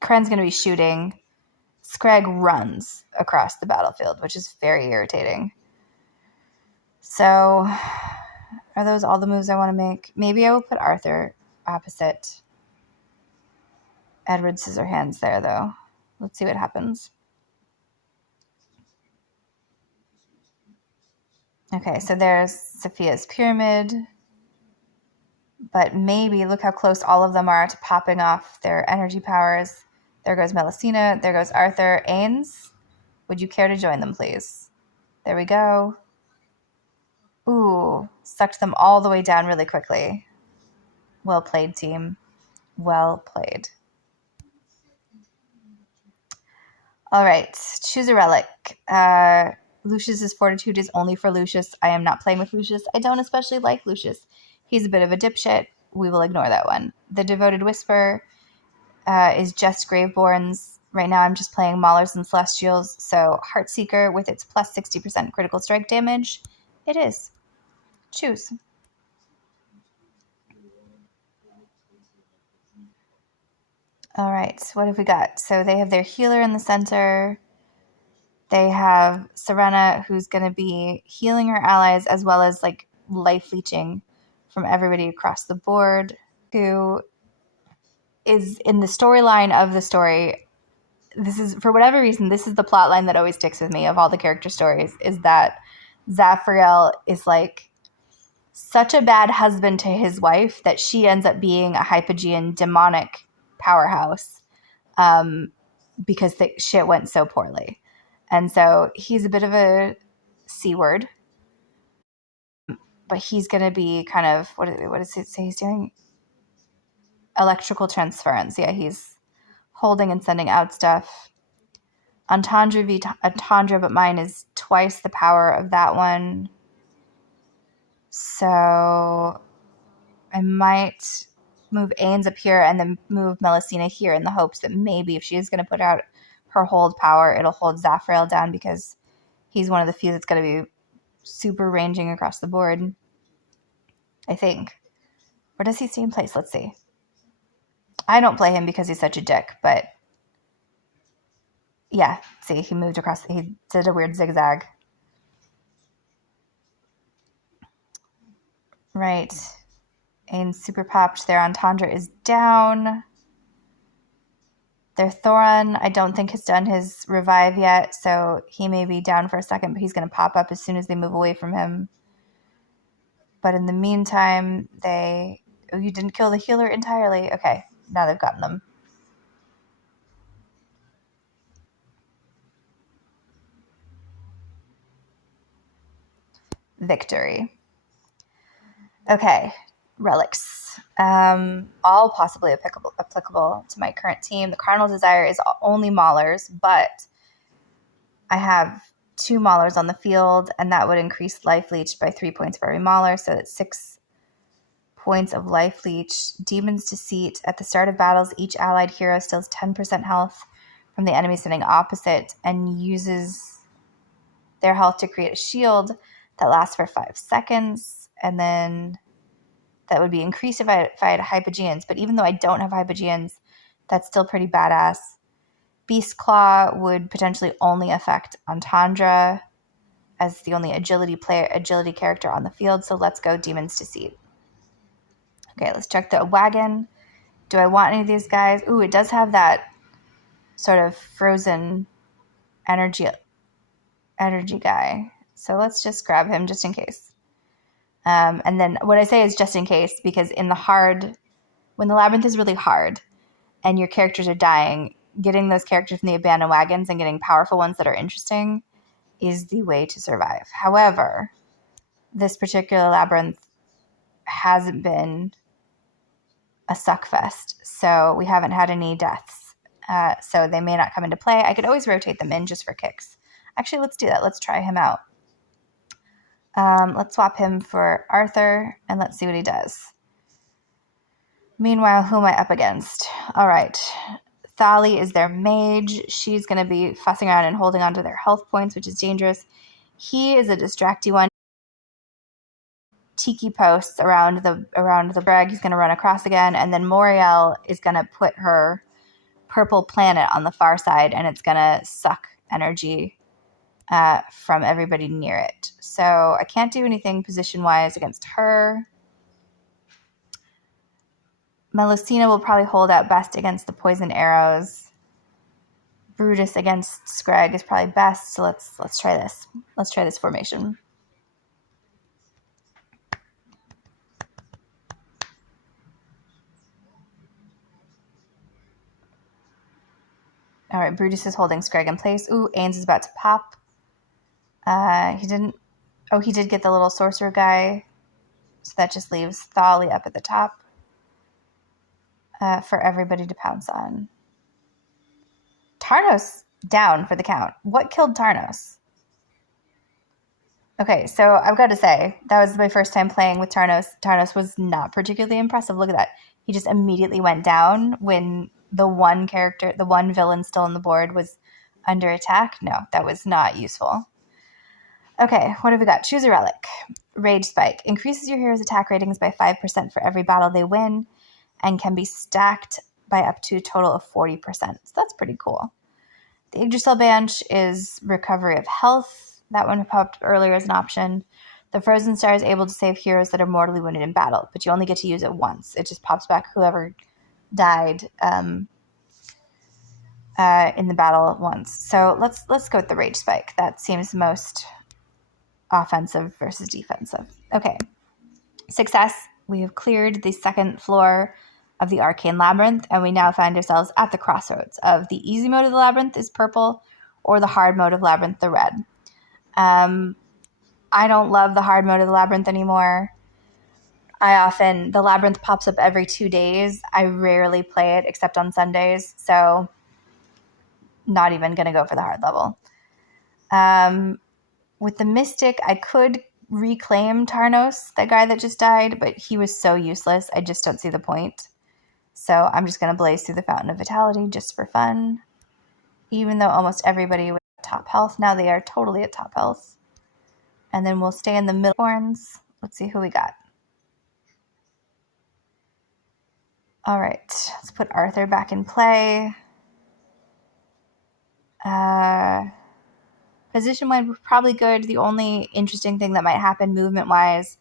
Kren's going to be shooting. Screg runs across the battlefield, which is very irritating. So, are those all the moves I want to make? Maybe I will put Arthur opposite Edward Scissorhands there, though. Let's see what happens. Okay, so there's Sophia's pyramid. But maybe look how close all of them are to popping off their energy powers. There goes Melusina. There goes Arthur. Ains, would you care to join them, please? There we go. Ooh, sucked them all the way down really quickly. Well played, team. Well played. All right, choose a relic. Lucius's Fortitude is only for Lucius. I am not playing with Lucius. I don't especially like Lucius. He's a bit of a dipshit. We will ignore that one. The Devoted Whisper is just Graveborns. Right now I'm just playing Maulers and Celestials. So Heartseeker with its plus 60% critical strike damage. It is. Choose. All right, so what have we got? So they have their healer in the center. They have Serena, who's going to be healing her allies as well as like life leeching from everybody across the board, who is in the storyline of the story. This is, for whatever reason, this is the plot line that always sticks with me of all the character stories, is that Zafriel is like such a bad husband to his wife that she ends up being a Hypogean demonic powerhouse because the shit went so poorly. And so he's a bit of a C word, but he's going to be kind of, what does it say he's doing? Electrical transference. Yeah, he's holding and sending out stuff. Entendre v. Entendre, but mine is twice the power of that one. So I might move Ains up here and then move Melusina here in the hopes that maybe if she is going to put out her hold power, it'll hold Zafriel down because he's one of the few that's going to be super ranging across the board, I think. Where does he stay in place? Let's see. I don't play him because he's such a dick, but yeah, see, he moved across. He did a weird zigzag. Right. Ain super popped. Their Entendre is down. Their Thoron, I don't think has done his revive yet, so he may be down for a second, but he's going to pop up as soon as they move away from him. But in the meantime, they... Oh, you didn't kill the healer entirely? Okay, now they've gotten them. Victory. Okay, relics. All possibly applicable to my current team. The Cardinal Desire is only Maulers, but I have 2 Maulers on the field, and that would increase life leech by 3 points for every Mauler, so that's 6 points of life leech. Demon's Deceit. At the start of battles, each allied hero steals 10% health from the enemy sitting opposite and uses their health to create a shield that lasts for 5 seconds, and then that would be increased if I had Hypogeans. But even though I don't have Hypogeans, that's still pretty badass. Beast Claw would potentially only affect Entendre as the only agility character on the field. So let's go Demon's Deceit. Okay, let's check the wagon. Do I want any of these guys? Ooh, it does have that sort of frozen energy guy. So let's just grab him just in case. And then what I say is just in case, because when the labyrinth is really hard and your characters are dying, getting those characters from the abandoned wagons and getting powerful ones that are interesting is the way to survive. However, this particular labyrinth hasn't been a suckfest, so we haven't had any deaths. So they may not come into play. I could always rotate them in just for kicks. Actually, let's do that. Let's try him out. Let's swap him for Arthur, and let's see what he does. Meanwhile, who am I up against? All right. Thali is their mage. She's going to be fussing around and holding on to their health points, which is dangerous. He is a distracty one. Tiki posts around the brag. He's going to run across again, and then Moriel is going to put her purple planet on the far side, and it's going to suck energy from everybody near it. So I can't do anything position-wise against her. Melusina will probably hold out best against the poison arrows. Brutus against Scrag is probably best, so let's try this. Let's try this formation. All right, Brutus is holding Scrag in place. Ooh, Ains is about to pop. He did get the little sorcerer guy, so that just leaves Thali up at the top for everybody to pounce on. Tarnos down for the count. What killed Tarnos? Okay, so I've got to say, that was my first time playing with Tarnos. Tarnos was not particularly impressive. Look at that. He just immediately went down when the one villain still on the board was under attack. No, that was not useful. Okay, what have we got? Choose a relic. Rage Spike. Increases your hero's attack ratings by 5% for every battle they win and can be stacked by up to a total of 40%. So that's pretty cool. The Yggdrasil Banch is recovery of health. That one popped earlier as an option. The frozen star is able to save heroes that are mortally wounded in battle, but you only get to use it once. It just pops back whoever died in the battle once. So let's go with the Rage Spike. That seems most offensive versus defensive. Okay. Success. We have cleared the second floor of the Arcane Labyrinth, and we now find ourselves at the crossroads of the easy mode of the Labyrinth is purple, or the hard mode of Labyrinth, the red. I don't love the hard mode of the Labyrinth anymore. The Labyrinth pops up every 2 days. I rarely play it except on Sundays, so not even going to go for the hard level. With the Mystic, I could reclaim Tarnos, the guy that just died, but he was so useless. I just don't see the point. So I'm just going to blaze through the Fountain of Vitality just for fun. Even though almost everybody was at top health, now they are totally at top health. And then we'll stay in the middle horns. Let's see who we got. All right, let's put Arthur back in play. Position-wise, probably good. The only interesting thing that might happen movement-wise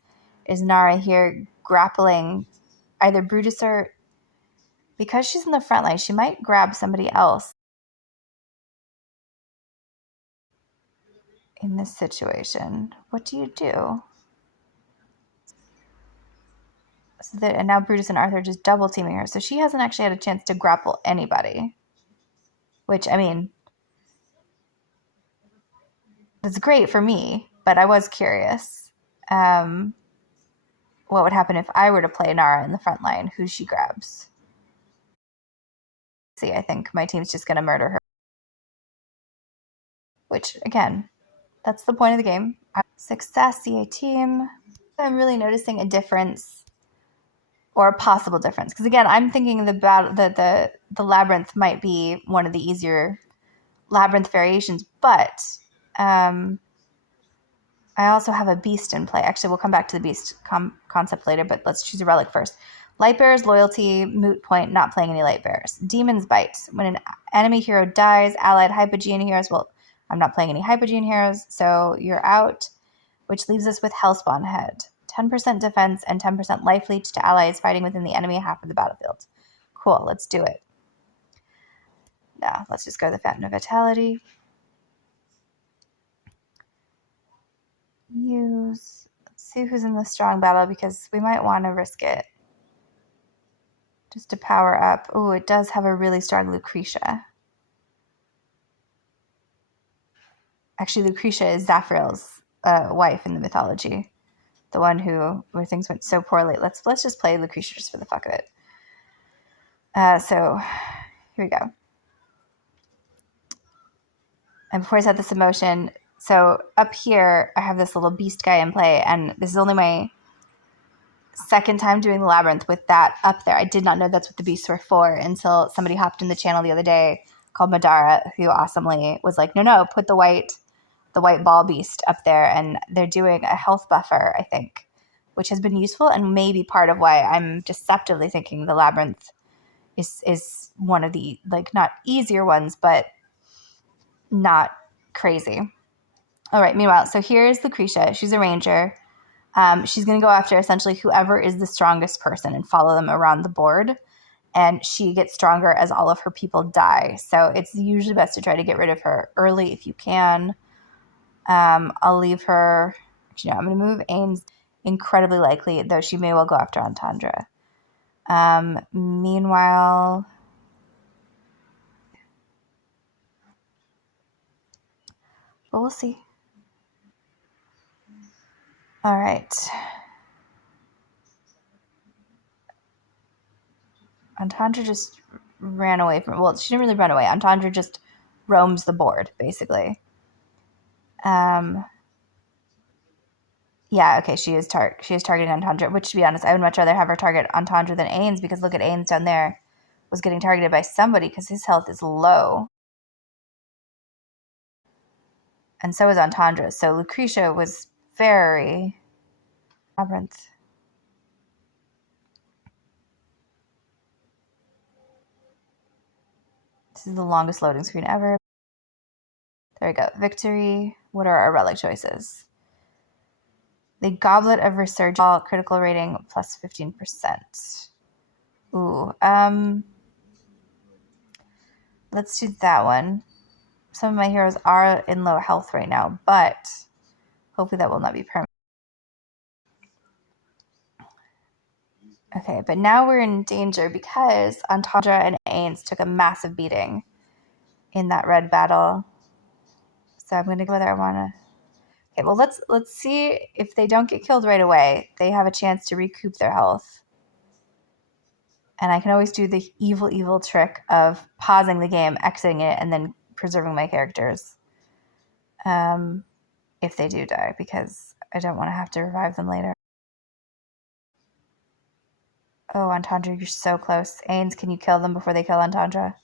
is Nara here grappling either Brutus or... Because she's in the front line, she might grab somebody else in this situation. What do you do? And now Brutus and Arthur are just double teaming her. So she hasn't actually had a chance to grapple anybody. Which, I mean, that's great for me, but I was curious. What would happen if I were to play Nara in the front line? Who she grabs? See, I think my team's just going to murder her. Which, again, that's the point of the game. Success, CA team. I'm really noticing a difference, or a possible difference. Because again, I'm thinking the Labyrinth might be one of the easier Labyrinth variations, but I also have a Beast in play. Actually, we'll come back to the Beast concept later, but let's choose a relic first. Lightbearer's Loyalty, moot point, not playing any Lightbearers. Demon's Bite. When an enemy hero dies, allied Hypogean heroes, well, I'm not playing any Hypogean heroes, so you're out, which leaves us with Hellspawn Head. 10% defense and 10% life leech to allies fighting within the enemy half of the battlefield. Cool, let's do it. Now, let's just go to the Fountain of Vitality. Let's see who's in the strong battle, because we might want to risk it. Just to power up. Oh, it does have a really strong Lucretia. Actually, Lucretia is Zafriel's wife in the mythology. The one where things went so poorly. Let's just play Lucretia just for the fuck of it. So here we go. And before I set this in motion, so up here I have this little beast guy in play, and this is only my second time doing the Labyrinth with that up there. I did not know that's what the beasts were for until somebody hopped in the channel the other day called Madara, who awesomely was like, no, put the white ball beast up there, and they're doing a health buffer, I think, which has been useful and maybe part of why I'm deceptively thinking the Labyrinth is one of the, like, not easier ones, but not crazy. All right, meanwhile, so here's Lucretia. She's a ranger. She's going to go after essentially whoever is the strongest person and follow them around the board. And she gets stronger as all of her people die. So it's usually best to try to get rid of her early if you can. I'll leave her. Actually, no, I'm going to move Ains. Incredibly likely, though she may well go after Entendre. Meanwhile, but we'll see. All right. Entendre just ran away from... Well, she didn't really run away. Entendre just roams the board, basically. Yeah, okay, she is targeting Entendre, which, to be honest, I would much rather have her target Entendre than Ains, because look at Ains down there was getting targeted by somebody because his health is low. And so is Entendre. So Lucretia was very... Labyrinth. This is the longest loading screen ever. There we go. Victory. What are our relic choices? The Goblet of Resurgence, critical rating plus 15%. Ooh, let's do that one. Some of my heroes are in low health right now, but hopefully that will not be permanent. Okay, but now we're in danger because Antandra and Ains took a massive beating in that red battle. So I'm going to go whether I want to. Okay, well let's see if they don't get killed right away. They have a chance to recoup their health. And I can always do the evil trick of pausing the game, exiting it, and then preserving my characters. If they do die, because I don't want to have to revive them later. Oh, Antandra, you're so close. Ains, can you kill them before they kill Antandra?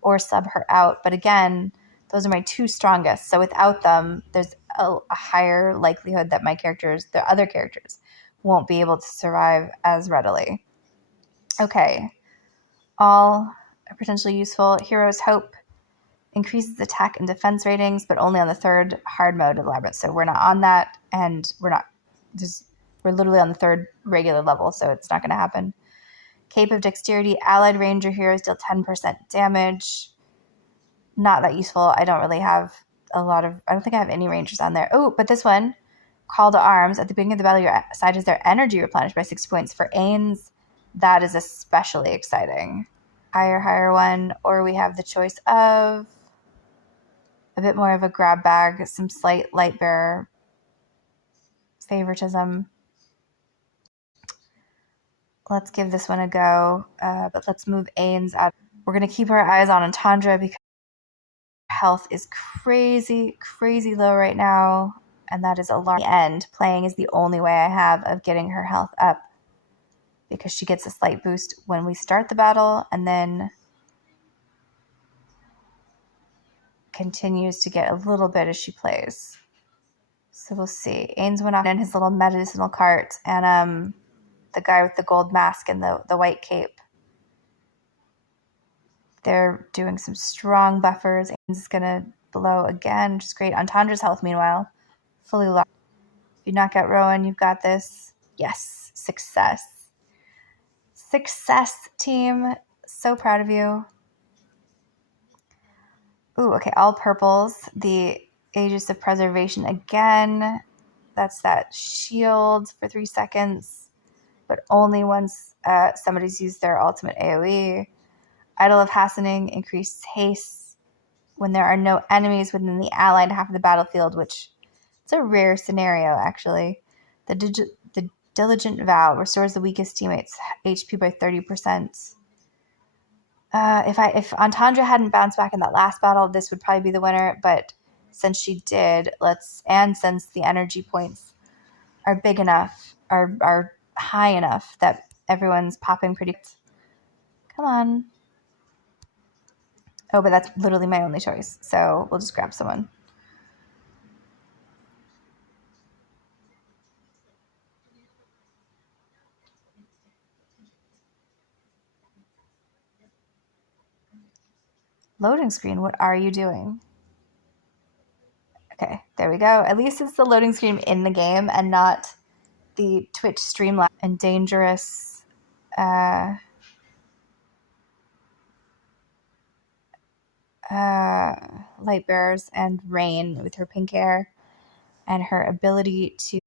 Or sub her out. But again, those are my two strongest. So without them, there's a higher likelihood that my characters, the other characters, won't be able to survive as readily. Okay. All are potentially useful. Hero's Hope increases attack and defense ratings, but only on the third hard mode of Labyrinth. So we're not on that, and we're literally on the third regular level, so it's not going to happen. Cape of Dexterity, allied ranger heroes deal 10% damage. Not that useful. I don't really have I don't think I have any rangers on there. Oh, but this one, Call to Arms. At the beginning of the battle, your side has their energy replenished by 6 points. For Ains, that is especially exciting. Higher one, or we have the choice of a bit more of a grab bag, some slight light bearer favoritism. Let's give this one a go, but let's move Ains out. We're going to keep our eyes on Antandra because health is crazy low right now, and that is alarming. And playing is the only way I have of getting her health up, because she gets a slight boost when we start the battle and then continues to get a little bit as she plays. So we'll see. Ains went off in his little medicinal cart, and the guy with the gold mask and the white cape, they're doing some strong buffers. Ains is going to blow again, which is great. Antandra's health, meanwhile, fully locked. If you knock out Rowan, you've got this. Yes, success. Success, team. So proud of you. Ooh, okay, all purples. The Aegis of Preservation again. That's that shield for 3 seconds, but only once somebody's used their ultimate AoE. Idol of Hastening increases haste when there are no enemies within the allied half of the battlefield, which is a rare scenario, actually. The Diligent Vow restores the weakest teammates' HP by 30%. If Antandra hadn't bounced back in that last battle, this would probably be the winner, but since she did, and since the energy points are big enough, are high enough that everyone's popping pretty. Come on. Oh, but that's literally my only choice, so we'll just grab someone. Loading screen, what are you doing? Okay, there we go. At least it's the loading screen in the game and not the Twitch Streamlabs and dangerous light bearers and Rain with her pink hair and her ability to.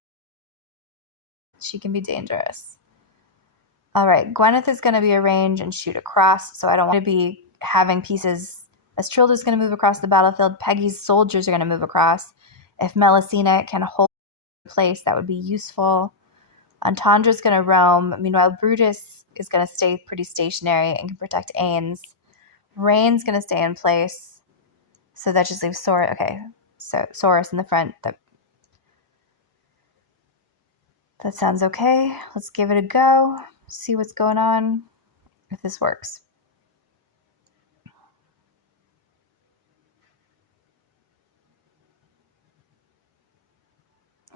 She can be dangerous. All right, Gwyneth is going to be a range and shoot across, so I don't want to be having pieces. Estrilda's going to move across the battlefield. Peggy's soldiers are going to move across. If Melusina can hold place, that would be useful. Antandra's going to roam. Meanwhile, Brutus is going to stay pretty stationary and can protect Ains. Rain's going to stay in place. So that just leaves Sora. Okay, so Soros in the front. That sounds okay. Let's give it a go. See what's going on, if this works.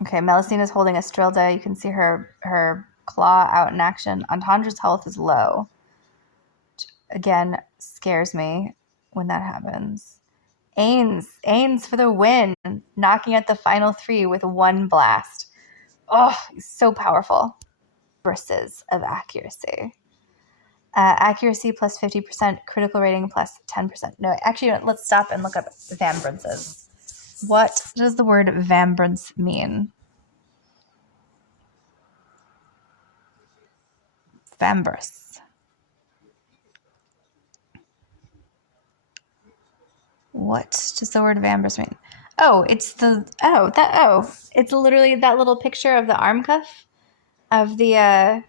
Okay, Melusina's holding Estrilda. You can see her claw out in action. Antandra's health is low. Which, again, scares me when that happens. Ains for the win, knocking out the final 3 with 1 blast. Oh, he's so powerful. Versus of accuracy. Accuracy plus 50%, critical rating plus 10%. No, actually, let's stop and look up Vambrances. What does the word Vambrance mean? Vambrace. What does the word Vambrace mean? Oh, it's it's literally that little picture of the arm cuff of the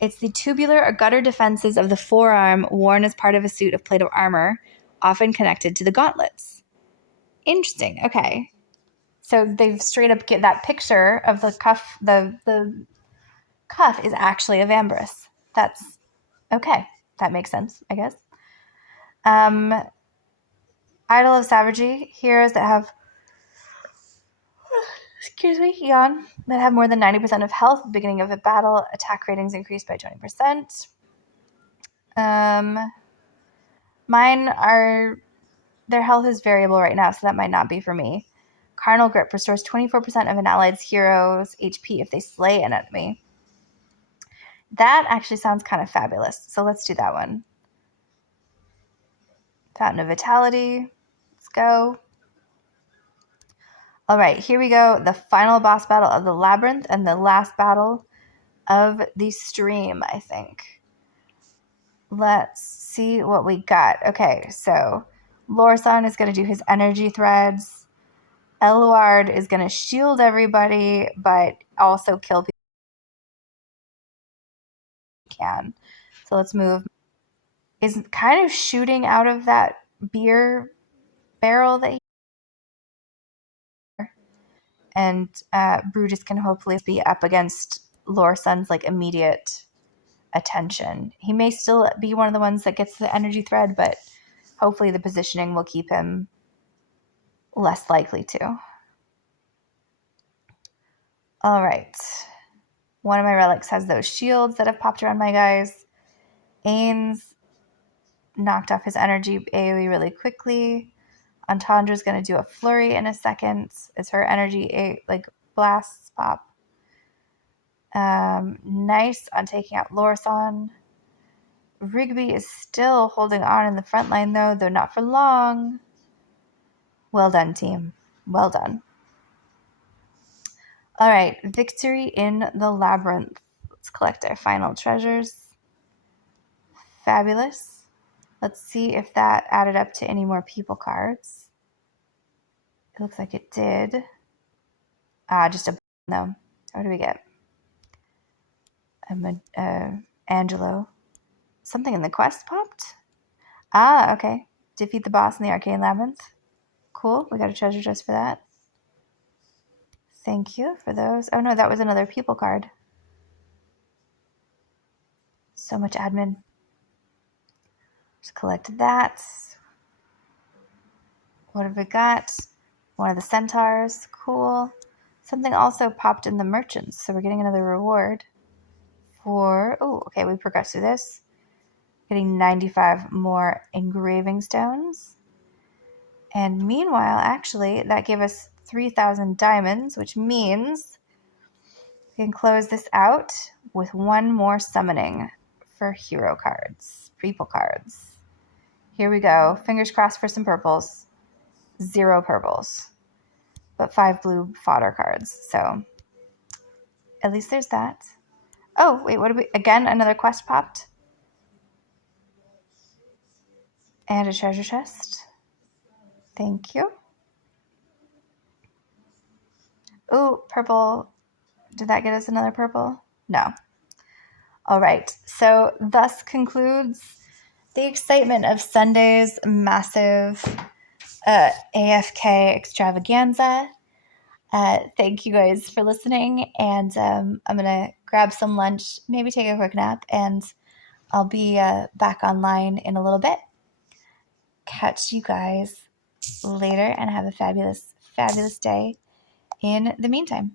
it's the tubular or gutter defenses of the forearm worn as part of a suit of plate of armor, often connected to the gauntlets. Interesting. Okay. So they've straight up get that picture of the cuff. The cuff is actually a vambrace. That's okay. That makes sense, I guess. Idol of Savagery, heroes that have yawn, that have more than 90% of health at the beginning of a battle, attack ratings increased by 20%. Mine are, their health is variable right now, so that might not be for me. Carnal Grip restores 24% of an allied's hero's HP if they slay an enemy. That actually sounds kind of fabulous, so let's do that one. Fountain of Vitality. Let's go. All right, here we go. The final boss battle of the Labyrinth and the last battle of the stream, I think. Let's see what we got. Okay, so Lorsan is going to do his energy threads. Eluard is going to shield everybody, but also kill people he can. So let's move. Is kind of shooting out of that beer barrel that he... And Brutus can hopefully be up against Lorsan's like immediate attention. He may still be one of the ones that gets the energy thread, but hopefully the positioning will keep him less likely to. All right. One of my relics has those shields that have popped around my guys. Ains knocked off his energy AoE really quickly. Entendra's going to do a flurry in a second as her energy like blasts pop. Nice on taking out Lorsan. Rigby is still holding on in the front line, though not for long. Well done, team. Well done. All right, victory in the Labyrinth. Let's collect our final treasures. Fabulous. Let's see if that added up to any more people cards. It looks like it did. Just a no. What do we get? Angelo. Something in the quest popped? Okay. Defeat the boss in the Arcane Labyrinth. Cool. We got a treasure chest for that. Thank you for those. Oh no, that was another people card. So much admin. Just collected that. What have we got? One of the centaurs. Cool. Something also popped in the merchants, so we're getting another reward for... Oh, okay, we progressed through this. Getting 95 more engraving stones. And meanwhile, actually, that gave us 3,000 diamonds, which means we can close this out with one more summoning for hero cards, people cards. Here we go. Fingers crossed for some purples. 0 purples, but 5 blue fodder cards. So at least there's that. Oh, wait, what did we... Again, another quest popped. And a treasure chest. Thank you. Ooh, purple. Did that get us another purple? No. All right. So thus concludes the excitement of Sunday's massive AFK extravaganza. Thank you guys for listening. And I'm going to grab some lunch, maybe take a quick nap, and I'll be back online in a little bit. Catch you guys later and have a fabulous, fabulous day in the meantime.